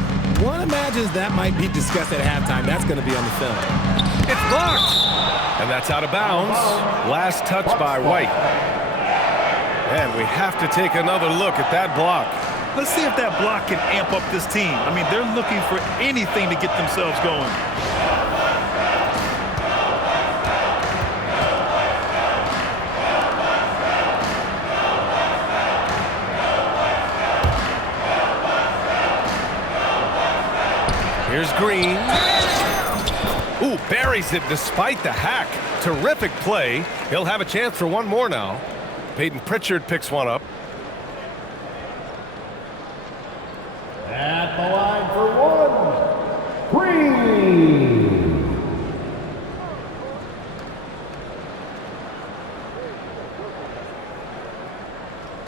One imagines that might be discussed at halftime. That's going to be on the film. It's blocked. And that's out of bounds. Last touch by White. And we have to take another look at that block. Let's see if that block can amp up this team. I mean, they're looking for anything to get themselves going. Here's Green. Ooh, buries it despite the hack. Terrific play. He'll have a chance for one more now. Peyton Pritchard picks one up. At the line for 1, Green.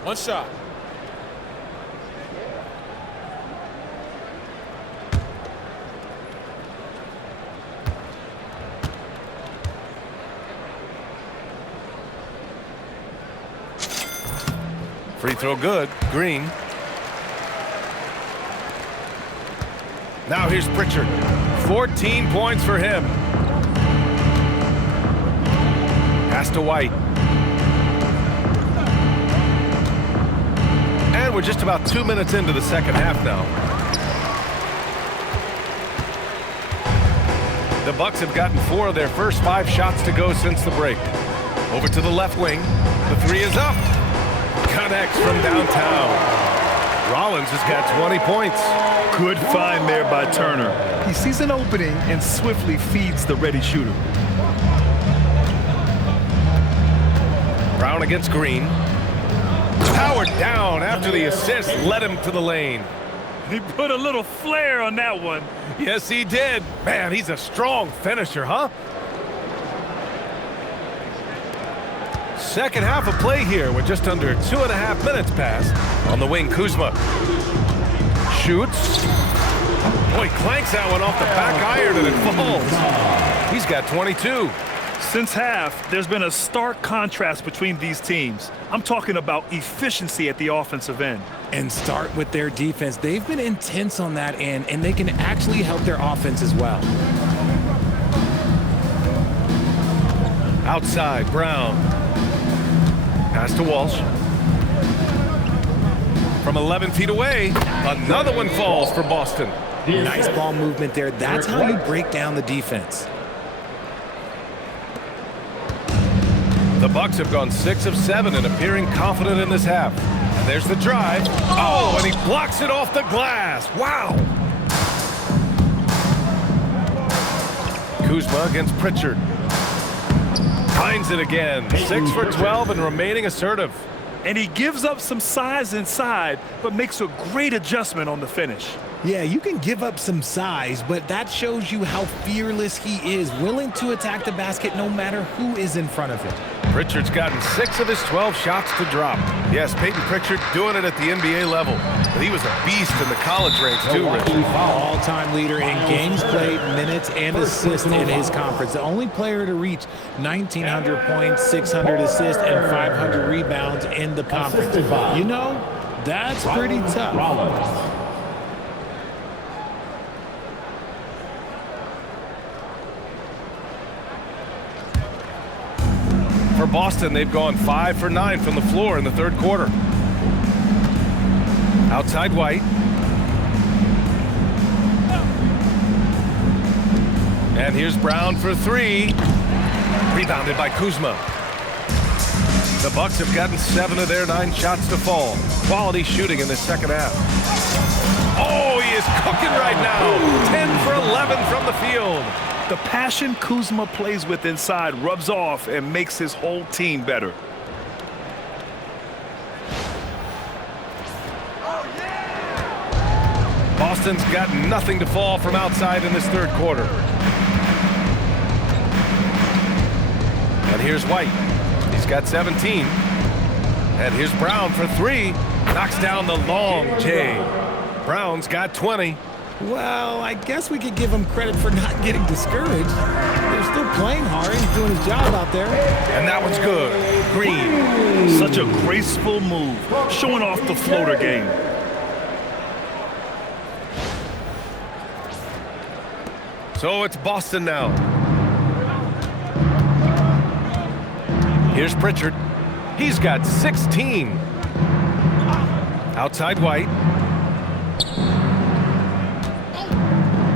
One shot. Free throw good. Green. Now here's Pritchard. 14 points for him. Pass to White. And we're just about 2 minutes into the second half now. The Bucks have gotten 4 of their first 5 shots to go since the break. Over to the left wing. The 3 is up. Connects from downtown. Rollins has got 20 points. Good find there by Turner. He sees an opening and swiftly feeds the ready shooter. Brown against Green. Powered down after the assist led him to the lane. He put a little flair on that one. Yes, he did. Man, he's a strong finisher, huh? Second half of play here with just under 2.5 minutes passed. On the wing, Kuzma. Shoots. Boy, clanks that one off the back iron and it falls. He's got 22. Since half, there's been a stark contrast between these teams. I'm talking about efficiency at the offensive end. And start with their defense. They've been intense on that end, and they can actually help their offense as well. Outside, Brown. Pass to Walsh. From 11 feet away, another one falls for Boston. Nice ball movement there. That's how you break down the defense. The Bucks have gone 6 of 7 and appearing confident in this half. And there's the drive. Oh, and he blocks it off the glass. Wow. Kuzma against Pritchard. Finds it again. 6 for 12 and remaining assertive. And he gives up some size inside, but makes a great adjustment on the finish. Yeah, you can give up some size, but that shows you how fearless he is, willing to attack the basket no matter who is in front of him. Pritchard's gotten 6 of his 12 shots to drop. Yes, Peyton Pritchard doing it at the NBA level. But he was a beast in the college ranks too, Rich. All-time leader in games played, minutes, and assists in his conference. The only player to reach 1,900 points, 600 assists, and 500 rebounds in the conference. You know, that's pretty tough. For Boston, they've gone 5 for 9 from the floor in the third quarter. Outside White. And here's Brown for 3. Rebounded by Kuzma. The Bucks have gotten 7 of their 9 shots to fall. Quality shooting in the second half. Oh, he is cooking right now. 10 for 11 from the field. The passion Kuzma plays with inside rubs off and makes his whole team better. Boston's got nothing to fall from outside in this third quarter. And here's White. He's got 17. And here's Brown for 3. Knocks down the long J. Brown's got 20. Well, I guess we could give him credit for not getting discouraged. They're still playing hard. He's doing his job out there. And that one's good. Green. Such a graceful move, showing off the floater game. So it's Boston now. Here's Pritchard. He's got 16. Outside White.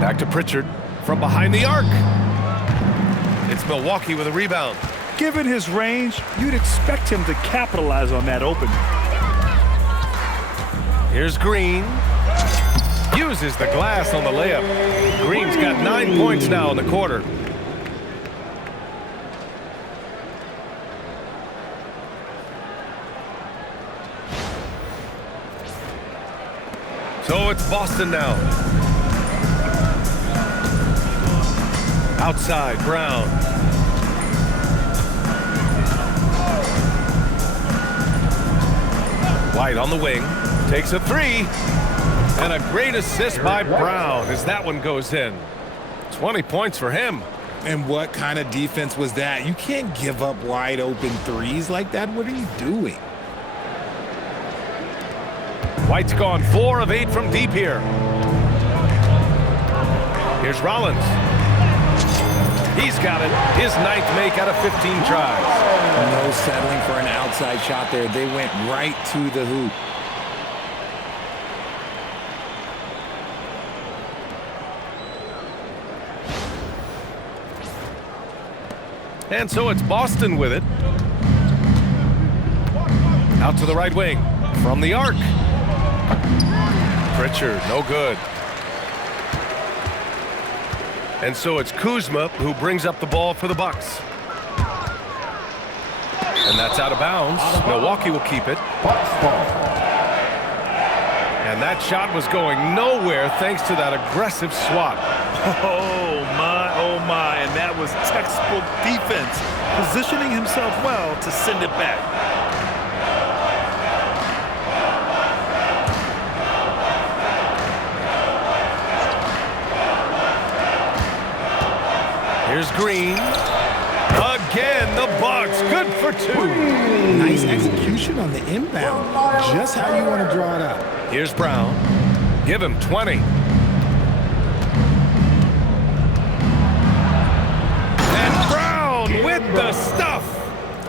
Back to Pritchard from behind the arc. It's Milwaukee with a rebound. Given his range, you'd expect him to capitalize on that opening. Here's Green. Uses the glass on the layup. Green's got 9 points now in the quarter. So it's Boston now. Outside, Brown. White on the wing. Takes a 3. And a great assist by Brown as that one goes in. 20 points for him. And what kind of defense was that? You can't give up wide open threes like that. What are you doing? White's gone 4 of 8 from deep here. Here's Rollins. He's got it. His 9th make out of 15 tries. No settling for an outside shot there. They went right to the hoop. And so it's Boston with it. Out to the right wing. From the arc. Pritchard, no good. And so it's Kuzma who brings up the ball for the Bucks. And that's out of bounds. Milwaukee will keep it. And that shot was going nowhere thanks to that aggressive swat. Oh my, and that was textbook defense, positioning himself well to send it back. Here's Green. Again, the Bucks. Good for 2. Nice execution on the inbound. Just how you want to draw it up. Here's Brown. Give him 20. And Brown with the stuff.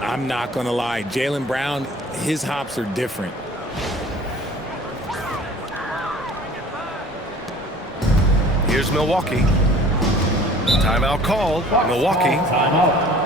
I'm not going to lie. Jaylen Brown, his hops are different. Here's Milwaukee. Timeout called. Milwaukee. Timeout.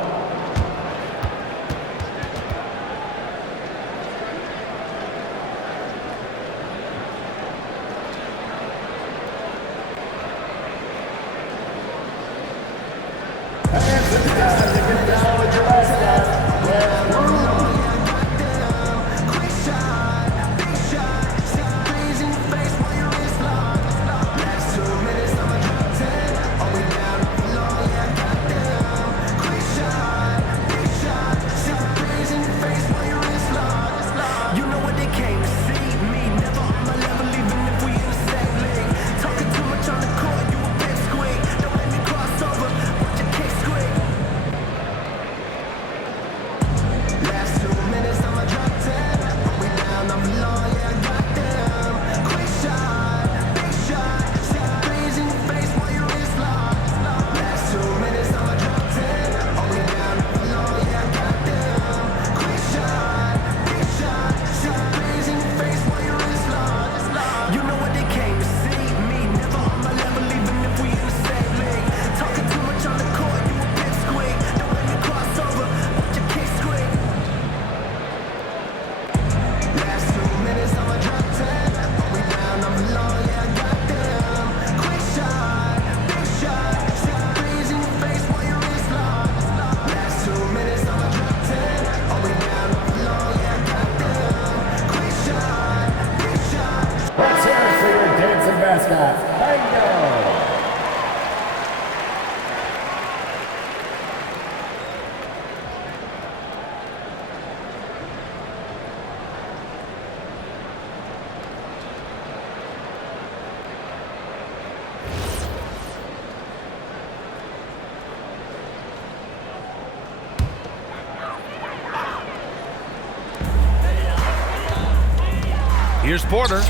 Here's Porter.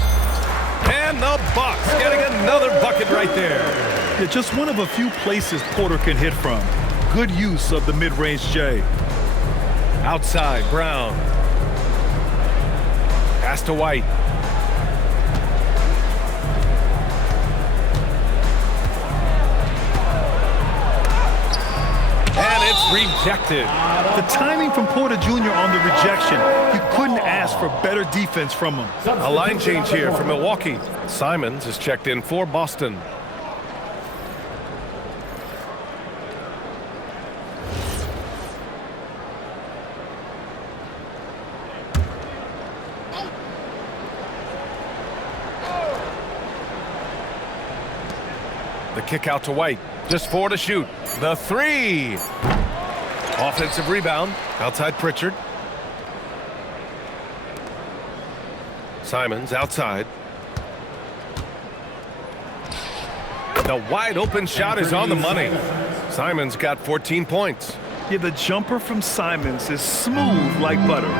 And the Bucks getting another bucket right there. Yeah, just one of a few places Porter can hit from. Good use of the mid-range J. Outside, Brown. Pass to White. And it's rejected. The timing from Porter Jr. on the rejection, you couldn't ask for better defense from him. A line change here for Milwaukee. Simons is checked in for Boston. The kick out to White. Just 4 to shoot. The 3. Offensive rebound. Outside Pritchard. Simons outside. The wide open shot is on the money. Simons got 14 points. Yeah, the jumper from Simons is smooth like butter.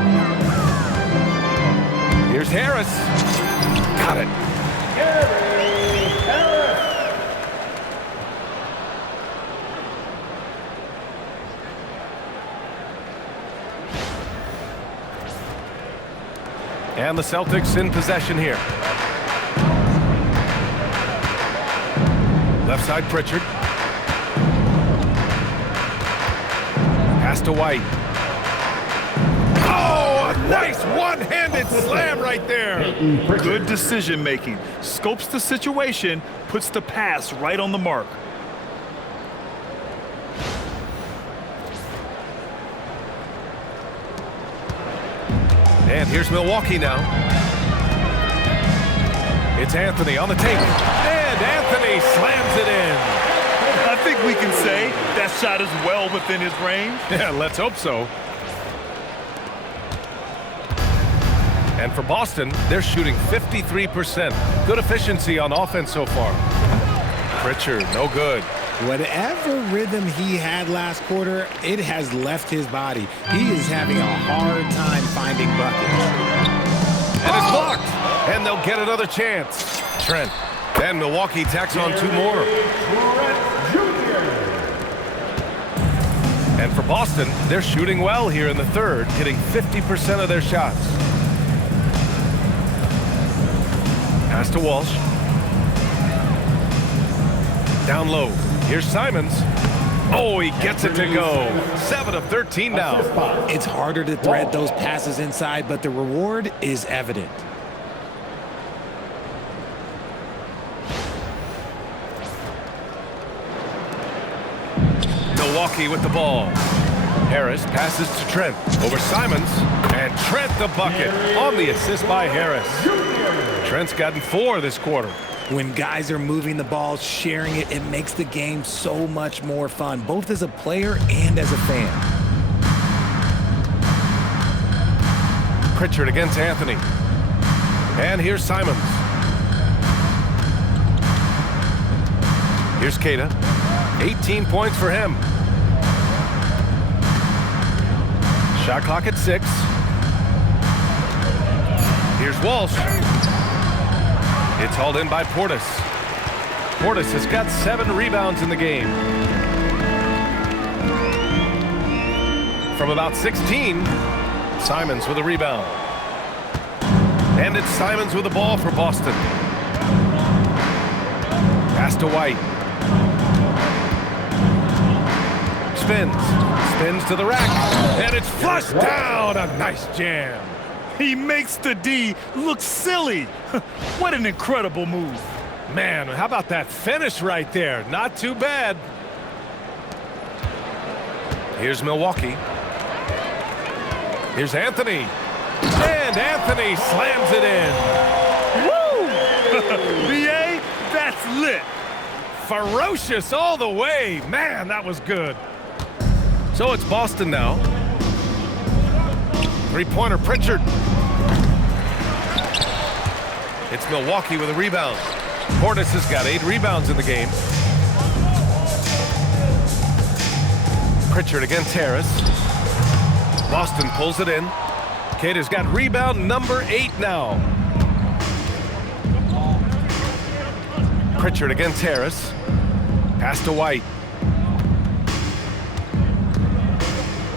Here's Harris. Got it. And the Celtics in possession here. Left side, Pritchard. Pass to White. Oh, a nice one-handed slam right there. Good decision making. Scopes the situation, puts the pass right on the mark. And here's Milwaukee now. It's Anthony on the tape. And Anthony slams it in. I think we can say that shot is well within his range. Yeah, let's hope so. And for Boston, they're shooting 53%. Good efficiency on offense so far. Pritchard, no good. Whatever rhythm he had last quarter, it has left his body. He is having a hard time finding buckets. And it's blocked. And they'll get another chance. Trent. And Milwaukee tacks on 2 more. And for Boston, they're shooting well here in the third, hitting 50% of their shots. Pass to Walsh. Down low. Here's Simons. Oh, he gets it to go. 7 of 13 now. It's harder to thread those passes inside, but the reward is evident. Milwaukee with the ball. Harris passes to Trent. Over Simons. And Trent the bucket on the assist by Harris. Trent's gotten 4 this quarter. When guys are moving the ball, sharing it, it makes the game so much more fun, both as a player and as a fan. Pritchard against Anthony. And here's Simons. Here's Keita. 18 points for him. Shot clock at 6. Here's Walsh. It's hauled in by Portis. Portis has got 7 rebounds in the game. From about 16, Simons with a rebound. And it's Simons with the ball for Boston. Pass to White. Spins to the rack. And it's flushed down. A nice jam. He makes the D look silly. What an incredible move. Man, how about that finish right there? Not too bad. Here's Milwaukee. Here's Anthony. And Anthony slams it in. Woo! BA, that's lit. Ferocious all the way. Man, that was good. So it's Boston now. 3-pointer Pritchard. It's Milwaukee with a rebound. Portis has got 8 rebounds in the game. Pritchard against Harris. Boston pulls it in. Keita's got rebound number 8 now. Pritchard against Harris. Pass to White.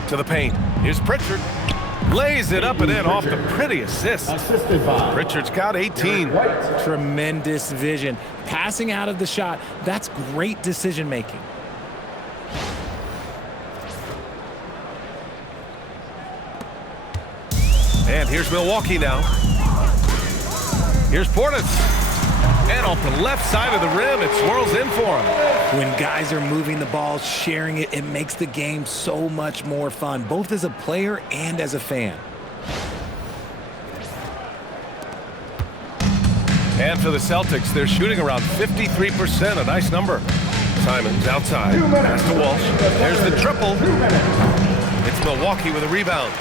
To the paint. Here's Pritchard. Lays it up and in off the pretty assist. Pritchard's got 18. Tremendous vision. Passing out of the shot, that's great decision making. And here's Milwaukee now. Here's Portis. And off the left side of the rim, it swirls in for him. When guys are moving the ball, sharing it, it makes the game so much more fun, both as a player and as a fan. And for the Celtics, they're shooting around 53%, a nice number. Simons outside, pass to Walsh. There's the triple. It's Milwaukee with a rebound.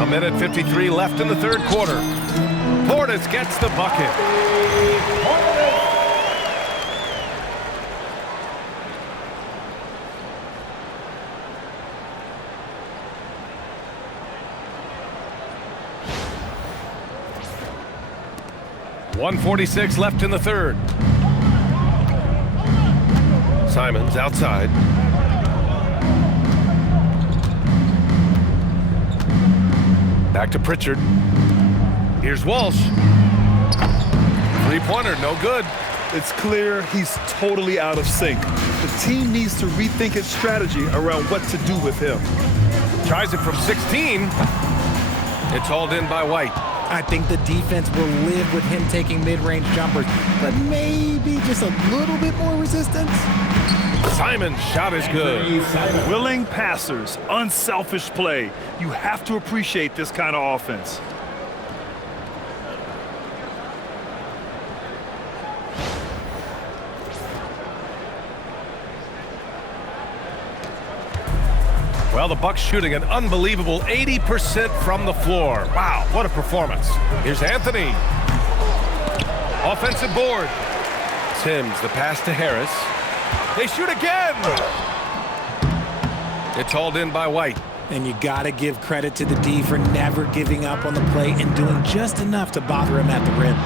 A minute 53 left in the third quarter. Portis gets the bucket. .146 left in the third. Simons outside. Back to Pritchard. Here's Walsh. Three-pointer, no good. It's clear he's totally out of sync. The team needs to rethink its strategy around what to do with him. Tries it from 16. It's hauled in by White. I think the defense will live with him taking mid-range jumpers, but maybe just a little bit more resistance. Simon's shot is good. Willing passers, unselfish play. You have to appreciate this kind of offense. Well, the Bucks shooting an unbelievable 80% from the floor. Wow, what a performance. Here's Anthony. Offensive board. Sims, the pass to Harris. They shoot again. It's hauled in by White. And you got to give credit to the D for never giving up on the play and doing just enough to bother him at the rim.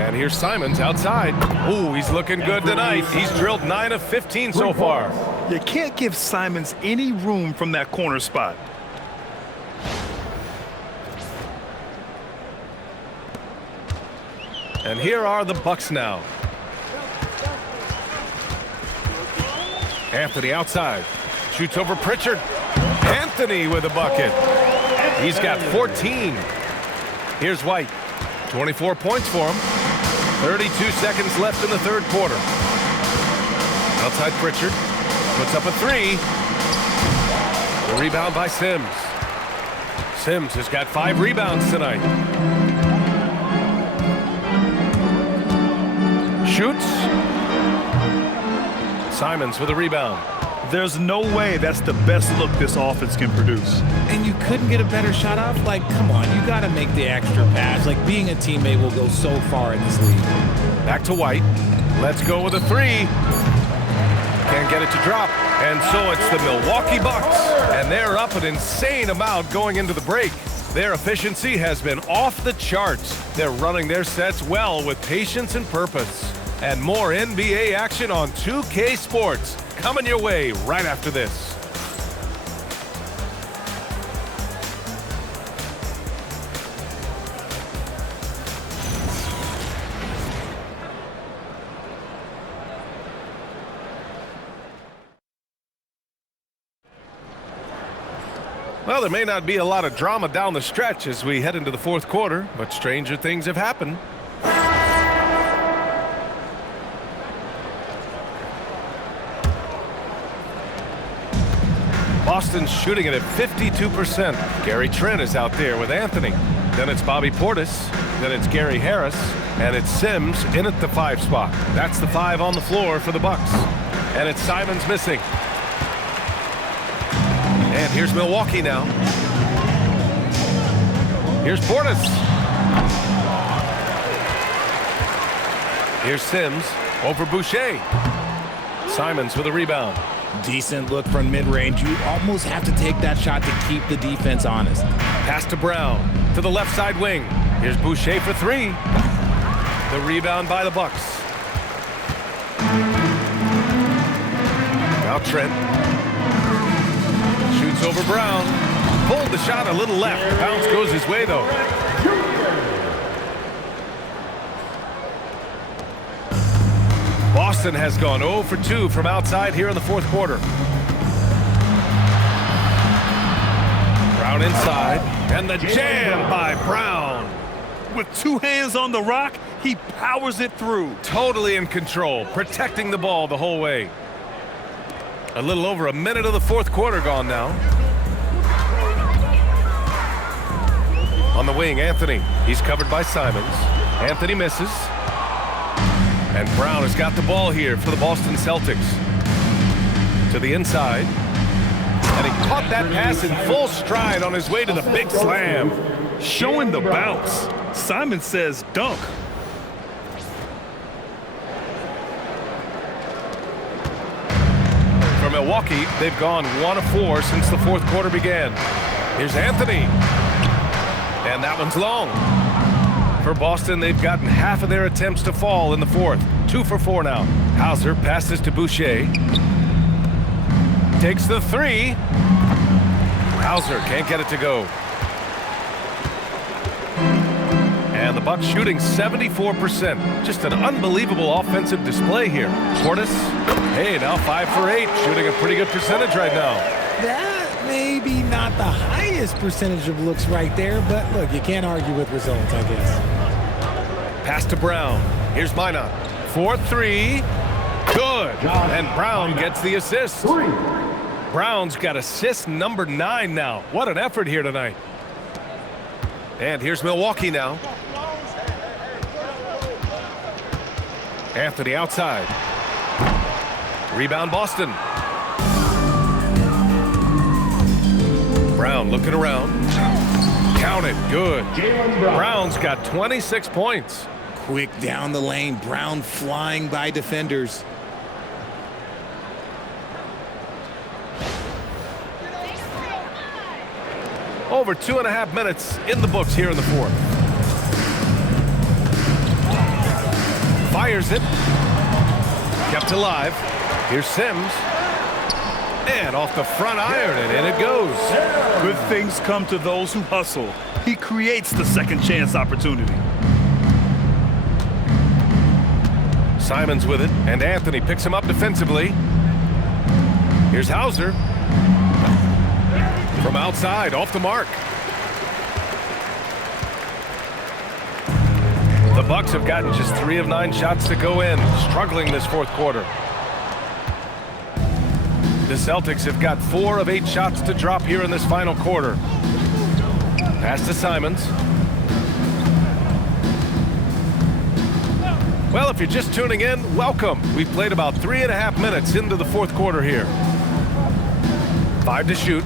And here's Simons outside. Ooh, he's looking good tonight. He's drilled 9 of 15 so far. You can't give Simons any room from that corner spot. And here are the Bucks now. Anthony outside. Shoots over Pritchard. Anthony with a bucket. He's got 14. Here's White. 24 points for him. 32 seconds left in the third quarter. Outside Pritchard. Puts up a three. The rebound by Sims. Sims has got 5 rebounds tonight. Shoots. Simons with a rebound. There's no way that's the best look this offense can produce. And you couldn't get a better shot off? Like, come on, you got to make the extra pass. Like, being a teammate will go so far in this league. Back to White. Let's go with a three. Can't get it to drop. And so it's the Milwaukee Bucks. And they're up an insane amount going into the break. Their efficiency has been off the charts. They're running their sets well with patience and purpose. And more NBA action on 2K Sports coming your way right after this. Well, there may not be a lot of drama down the stretch as we head into the fourth quarter, but stranger things have happened. Boston's shooting it at 52%. Gary Trent is out there with Anthony. Then it's Bobby Portis. Then it's Gary Harris. And it's Sims in at the 5 spot. That's the 5 on the floor for the Bucks. And it's Simons missing. And here's Milwaukee now. Here's Portis. Here's Sims over Boucher. Simons with a rebound. Decent look from mid-range. You almost have to take that shot to keep the defense honest. Pass to Brown to the left side wing. Here's Boucher for 3. The rebound by the Bucks. Now Trent. Shoots over Brown. Pulled the shot a little left. Bounce goes his way though. Boston has gone 0 for 2 from outside here in the fourth quarter. Brown inside, and the jam by Brown. With 2 hands on the rock, he powers it through. Totally in control, protecting the ball the whole way. A little over a minute of the fourth quarter gone now. On the wing, Anthony. He's covered by Simons. Anthony misses. And Brown has got the ball here for the Boston Celtics. To the inside. And he caught that pass in full stride on his way to the big slam. Showing the bounce. Simon says dunk. For Milwaukee, they've gone 1 of 4 since the fourth quarter began. Here's Anthony. And that one's long. For Boston, they've gotten half of their attempts to fall in the fourth. 2 for 4 now. Hauser passes to Boucher. Takes the 3. Hauser can't get it to go. And the Bucks shooting 74%. Just an unbelievable offensive display here. Portis, hey, now 5 for 8, shooting a pretty good percentage right now. That may be not the highest percentage of looks right there, but look, you can't argue with results, I guess. Pass to Brown. Here's Minot. 4-3. Good. And Brown gets the assist. Brown's got assist number 9 now. What an effort here tonight. And here's Milwaukee now. Anthony outside. Rebound Boston. Brown looking around. Count it. Good. Brown's got 26 points. Quick down the lane. Brown flying by defenders. Over 2.5 minutes in the books here in the fourth. Fires it. Kept alive. Here's Sims. And off the front iron, and in it goes. Good things come to those who hustle. He creates the second chance opportunity. Simons with it, and Anthony picks him up defensively. Here's Hauser. From outside, off the mark. The Bucks have gotten just 3 of 9 shots to go in, struggling this fourth quarter. The Celtics have got 4 of 8 shots to drop here in this final quarter. Pass to Simons. Well, if you're just tuning in, welcome. We've played about 3.5 minutes into the fourth quarter here. 5 to shoot.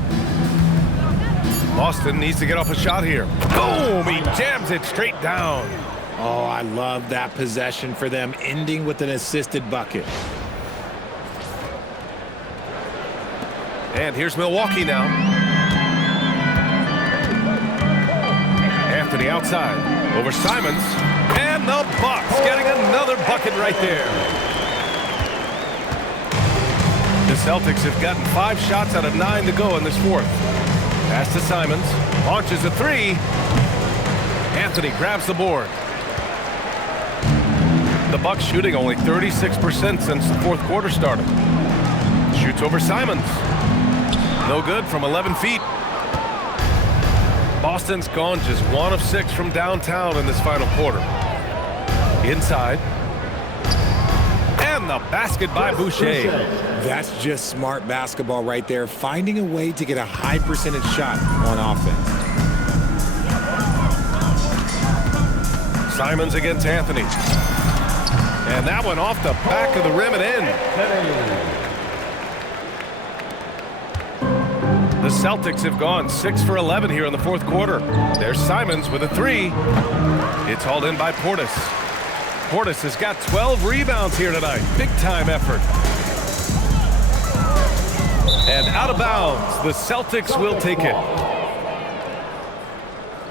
Boston needs to get off a shot here. Boom! He jams it straight down. Oh, I love that possession for them, ending with an assisted bucket. And here's Milwaukee now. Anthony outside. Over Simons. And the Bucks getting another bucket right there. The Celtics have gotten 5 shots out of 9 to go in this fourth. Pass to Simons. Launches a 3. Anthony grabs the board. The Bucks shooting only 36% since the fourth quarter started. Shoots over Simons. No good from 11 feet. Boston's gone just 1 of 6 from downtown in this final quarter. Inside. And the basket by Boucher. That's just smart basketball right there, finding a way to get a high percentage shot on offense. Simons against Anthony. And that one off the back of the rim and in. The Celtics have gone 6 for 11 here in the fourth quarter. There's Simons with a 3. It's hauled in by Portis. Portis has got 12 rebounds here tonight. Big time effort. And out of bounds, the Celtics will take it.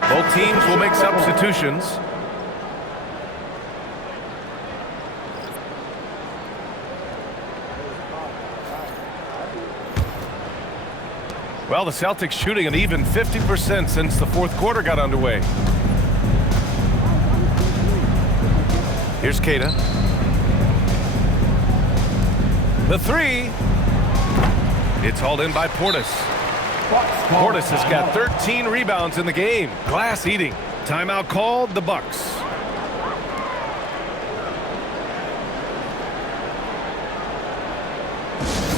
Both teams will make substitutions. Well, the Celtics shooting an even 50% since the fourth quarter got underway. Here's Keita. The 3. It's hauled in by Portis. Portis has got 13 rebounds in the game. Glass eating. Timeout called, the Bucks.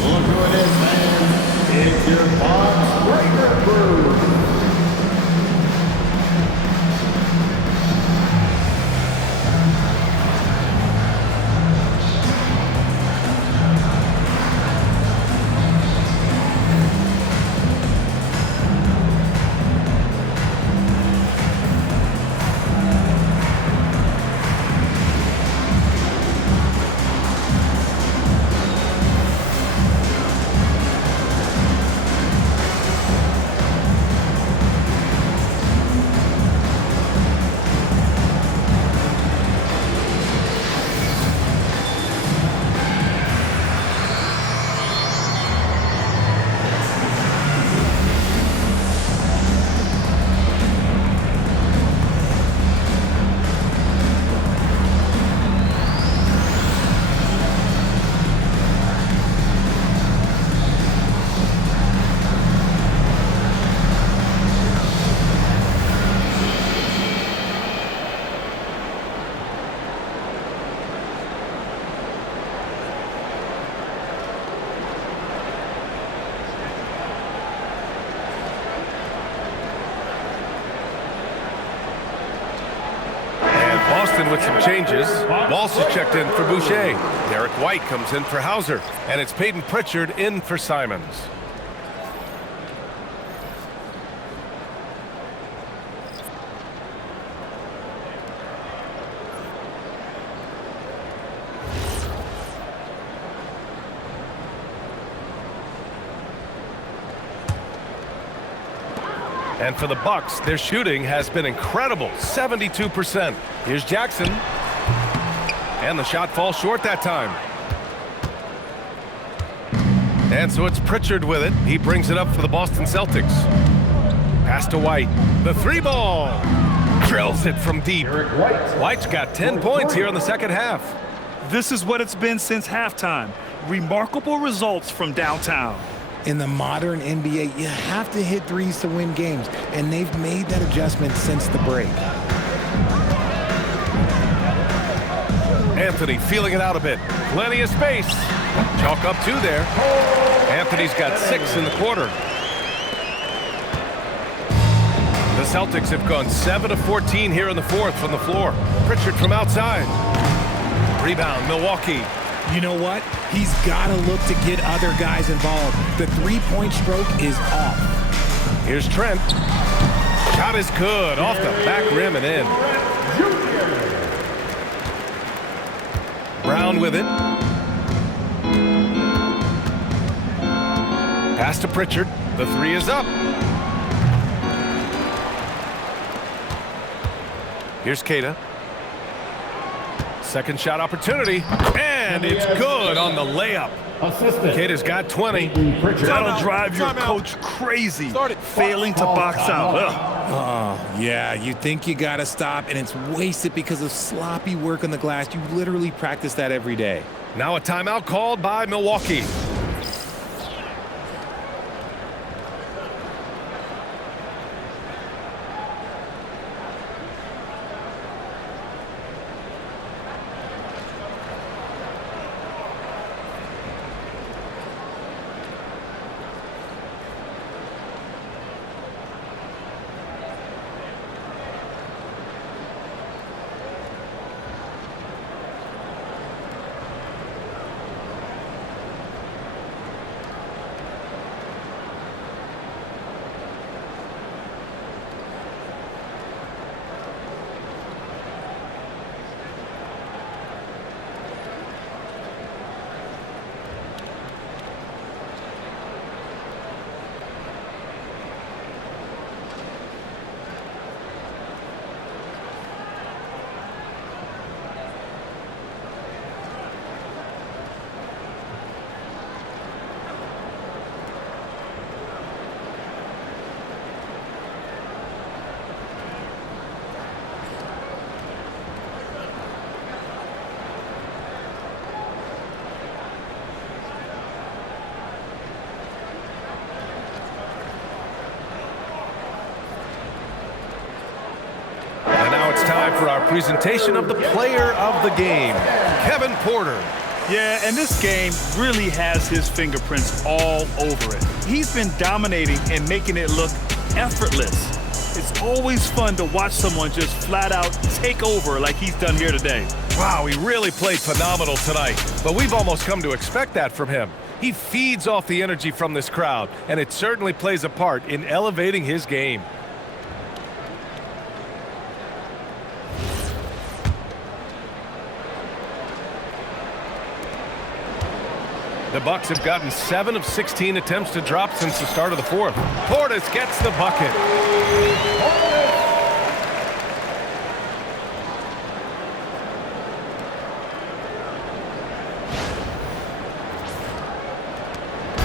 Look who it is, man. It's your Bucks Breaker Crew. Boston with some changes. Walsh is checked in for Boucher. Derek White comes in for Hauser. And it's Peyton Pritchard in for Simons. And for the Bucks, their shooting has been incredible, 72%. Here's Jackson. And the shot falls short that time. And so it's Pritchard with it. He brings it up for the Boston Celtics. Pass to White. The three ball. Drills it from deep. White's got 10 points here in the second half. This is what it's been since halftime. Remarkable results from downtown. In the modern NBA, you have to hit threes to win games, and they've made that adjustment since the break. Anthony feeling it out a bit. Plenty of space. Chalk up 2 there. Anthony's got 6 in the quarter. The Celtics have gone 7 of 14 here in the fourth from the floor. Pritchard from outside. Rebound, Milwaukee. You know what? He's got to look to get other guys involved. The three-point stroke is off. Here's Trent. Shot is good. Off the back rim and in. Brown with it. Pass to Pritchard. The three is up. Here's Keita. Second shot opportunity, and it's good on the layup. Keita's got 20. That'll drive your coach crazy, failing to box out. Oh, yeah, you think you got to stop, and it's wasted because of sloppy work on the glass. You literally practice that every day. Now a timeout called by Milwaukee. Time for our presentation of the player of the game, Kevin Porter. Yeah, and this game really has his fingerprints all over it. He's been dominating and making it look effortless. It's always fun to watch someone just flat out take over like he's done here today. Wow, he really played phenomenal tonight, but we've almost come to expect that from him. He feeds off the energy from this crowd, and it certainly plays a part in elevating his game. The Bucks have gotten 7 of 16 attempts to drop since the start of the fourth. Portis gets the bucket.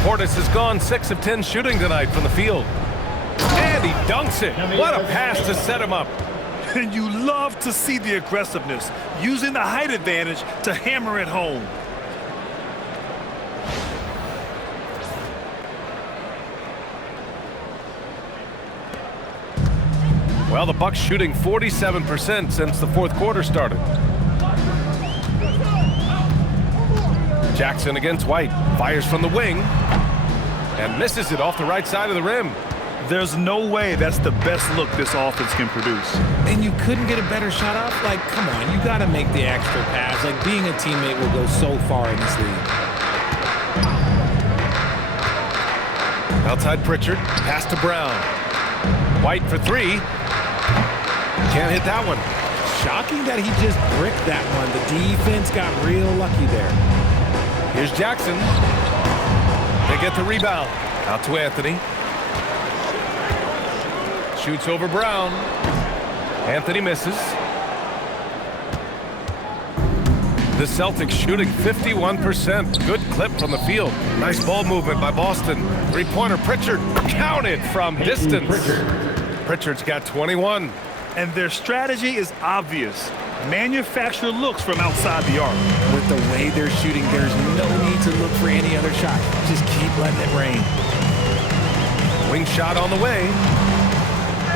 Portis has gone 6 of 10 shooting tonight from the field. And he dunks it. What a pass to set him up. And you love to see the aggressiveness, using the height advantage to hammer it home. Well, the Bucks shooting 47% since the fourth quarter started. Jackson against White. Fires from the wing. And misses it off the right side of the rim. There's no way that's the best look this offense can produce. And you couldn't get a better shot off? Like, come on, you got to make the extra pass. Like, being a teammate will go so far in this league. Outside Pritchard, pass to Brown. White for three. Can't hit that one. Shocking that he just bricked that one. The defense got real lucky there. Here's Jackson. They get the rebound. Out to Anthony. Shoots over Brown. Anthony misses. The Celtics shooting 51%. Good clip from the field. Nice ball movement by Boston. Three-pointer Pritchard. Counted from distance. Pritchard's got 21. And their strategy is obvious. Manufacture looks from outside the arc. With the way they're shooting, there's no need to look for any other shot. Just keep letting it rain. Wing shot on the way.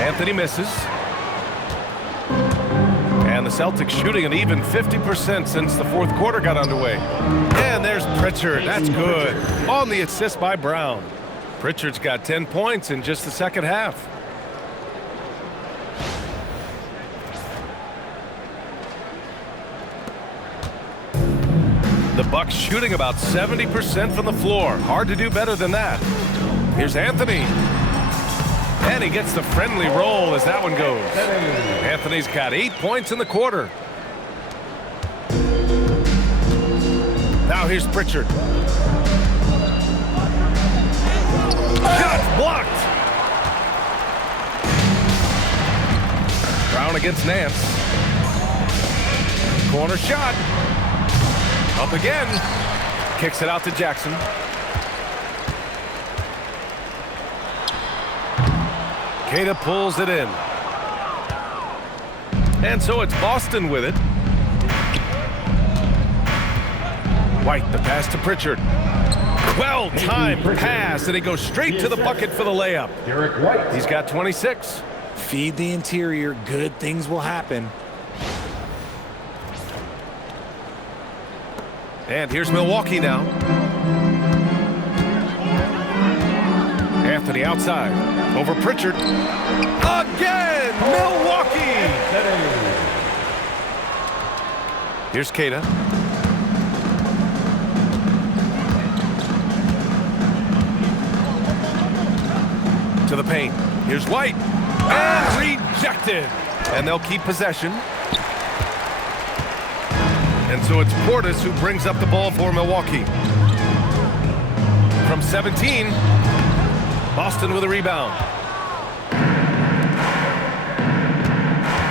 Anthony misses. And the Celtics shooting an even 50% since the fourth quarter got underway. And there's Pritchard. That's good. On the assist by Brown. Pritchard's got 10 points in just the second half. The Bucks shooting about 70% from the floor. Hard to do better than that. Here's Anthony. And he gets the friendly roll as that one goes. Anthony's got 8 points in the quarter. Now here's Pritchard. Shot blocked. Brown against Nance. Corner shot. Up again. Kicks it out to Jackson. Queta pulls it in. And so it's Boston with it. White, the pass to Pritchard. Well-timed pass, and he goes straight to the bucket for the layup. He's got 26. Feed the interior. Good things will happen. And here's Milwaukee now. Anthony outside. Over Pritchard. Again! Milwaukee! Here's Queta. To the paint. Here's White. And rejected. And they'll keep possession. And so it's Portis who brings up the ball for Milwaukee. From 17, Boston with a rebound.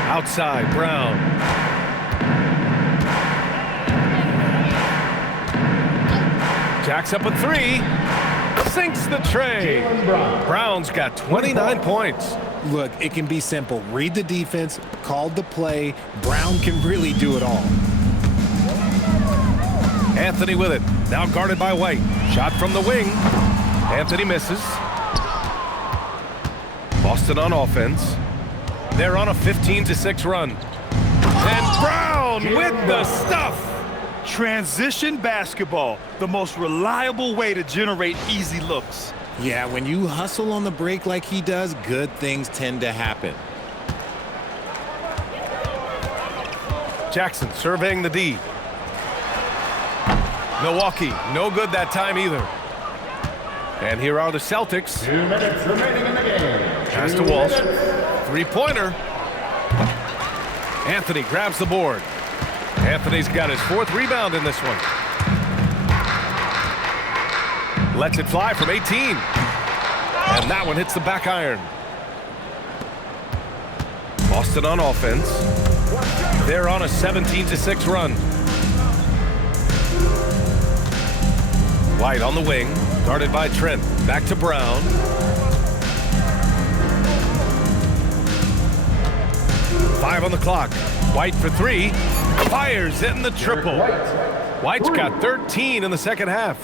Outside, Brown. Jacks up a three. Sinks the tray. Brown's got 29 points. Look, it can be simple. Read the defense, call the play. Brown can really do it all. Anthony with it. Now guarded by White. Shot from the wing. Anthony misses. Boston on offense. They're on a 15-6 run. And Brown with the stuff. Transition basketball, the most reliable way to generate easy looks. Yeah, when you hustle on the break like he does, good things tend to happen. Jackson surveying the D. Milwaukee, no good that time either. And here are the Celtics. 2 minutes remaining in the game. Pass to Walsh. Three-pointer. Anthony grabs the board. Anthony's got his fourth rebound in this one. Lets it fly from 18. And that one hits the back iron. Boston on offense. They're on a 17-6 run. White on the wing, guarded by Trent. Back to Brown. Five on the clock. White for three. Fires in the triple. White's got 13 in the second half.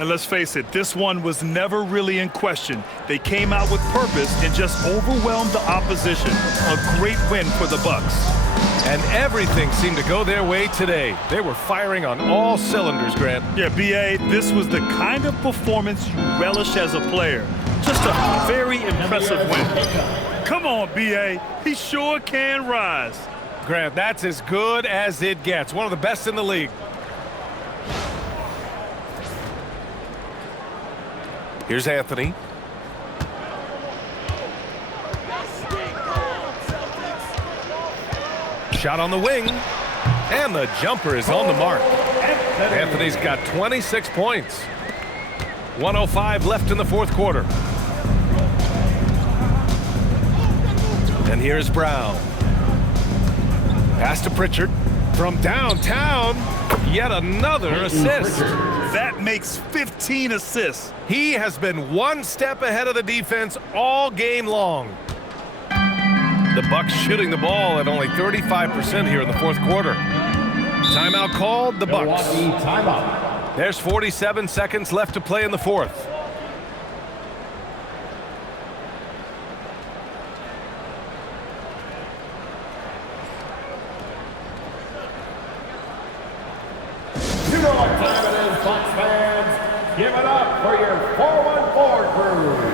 And let's face it, this one was never really in question. They came out with purpose and just overwhelmed the opposition. A great win for the Bucks. And everything seemed to go their way today. They were firing on all cylinders, Grant. Yeah, B.A., this was the kind of performance you relish as a player. Just a very impressive win. Come on, B.A., he sure can rise. Grant, that's as good as it gets. One of the best in the league. Here's Anthony. Shot on the wing. And the jumper is on the mark. Anthony's got 26 points. 1:05 left in the fourth quarter. And here's Brown. Pass to Pritchard. From downtown, yet another assist. That makes 15 assists. He has been one step ahead of the defense all game long. The Bucks shooting the ball at only 35% here in the fourth quarter. Timeout called, the Bucks. Timeout. There's 47 seconds left to play in the fourth. You know what time it is, Bucks fans. Give it up for your 414 crew.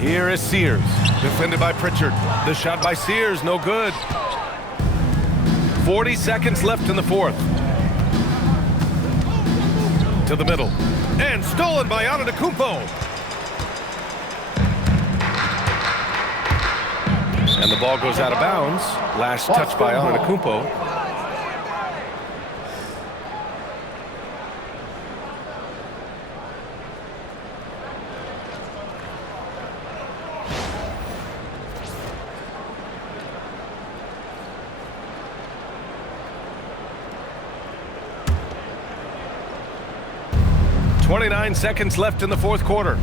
Here is Sears, defended by Pritchard. The shot by Sears, no good. 40 seconds left in the fourth. To the middle. And stolen by Antetokounmpo. And the ball goes out of bounds. Last touch by Antetokounmpo. .29 seconds left in the fourth quarter.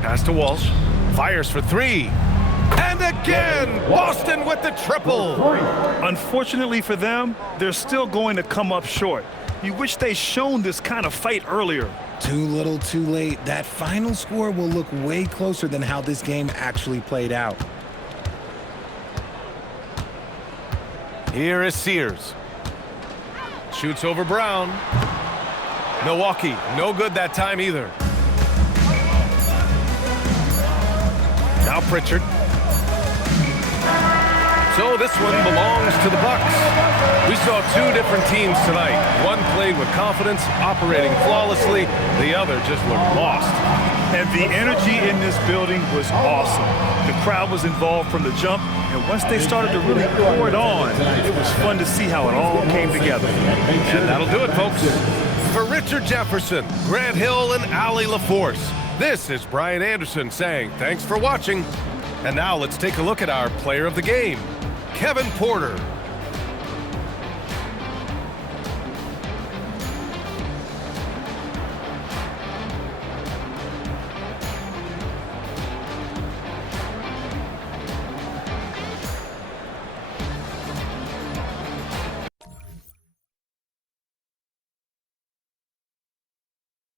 Pass to Walsh. Fires for three. And again, Boston with the triple. Unfortunately for them, they're still going to come up short. You wish they'd shown this kind of fight earlier. Too little, too late. That final score will look way closer than how this game actually played out. Here is Sears. Shoots over Brown. Milwaukee, no good that time either. Now Pritchard. So this one belongs to the Bucks. We saw two different teams tonight. One played with confidence, operating flawlessly. The other just looked lost. And the energy in this building was awesome. The crowd was involved from the jump, and once they started to really pour it on, it was fun to see how it all came together. And that'll do it, folks. For Richard Jefferson, Grant Hill, and Allie LaForce, this is Brian Anderson saying thanks for watching. And now let's take a look at our player of the game, Kevin Porter.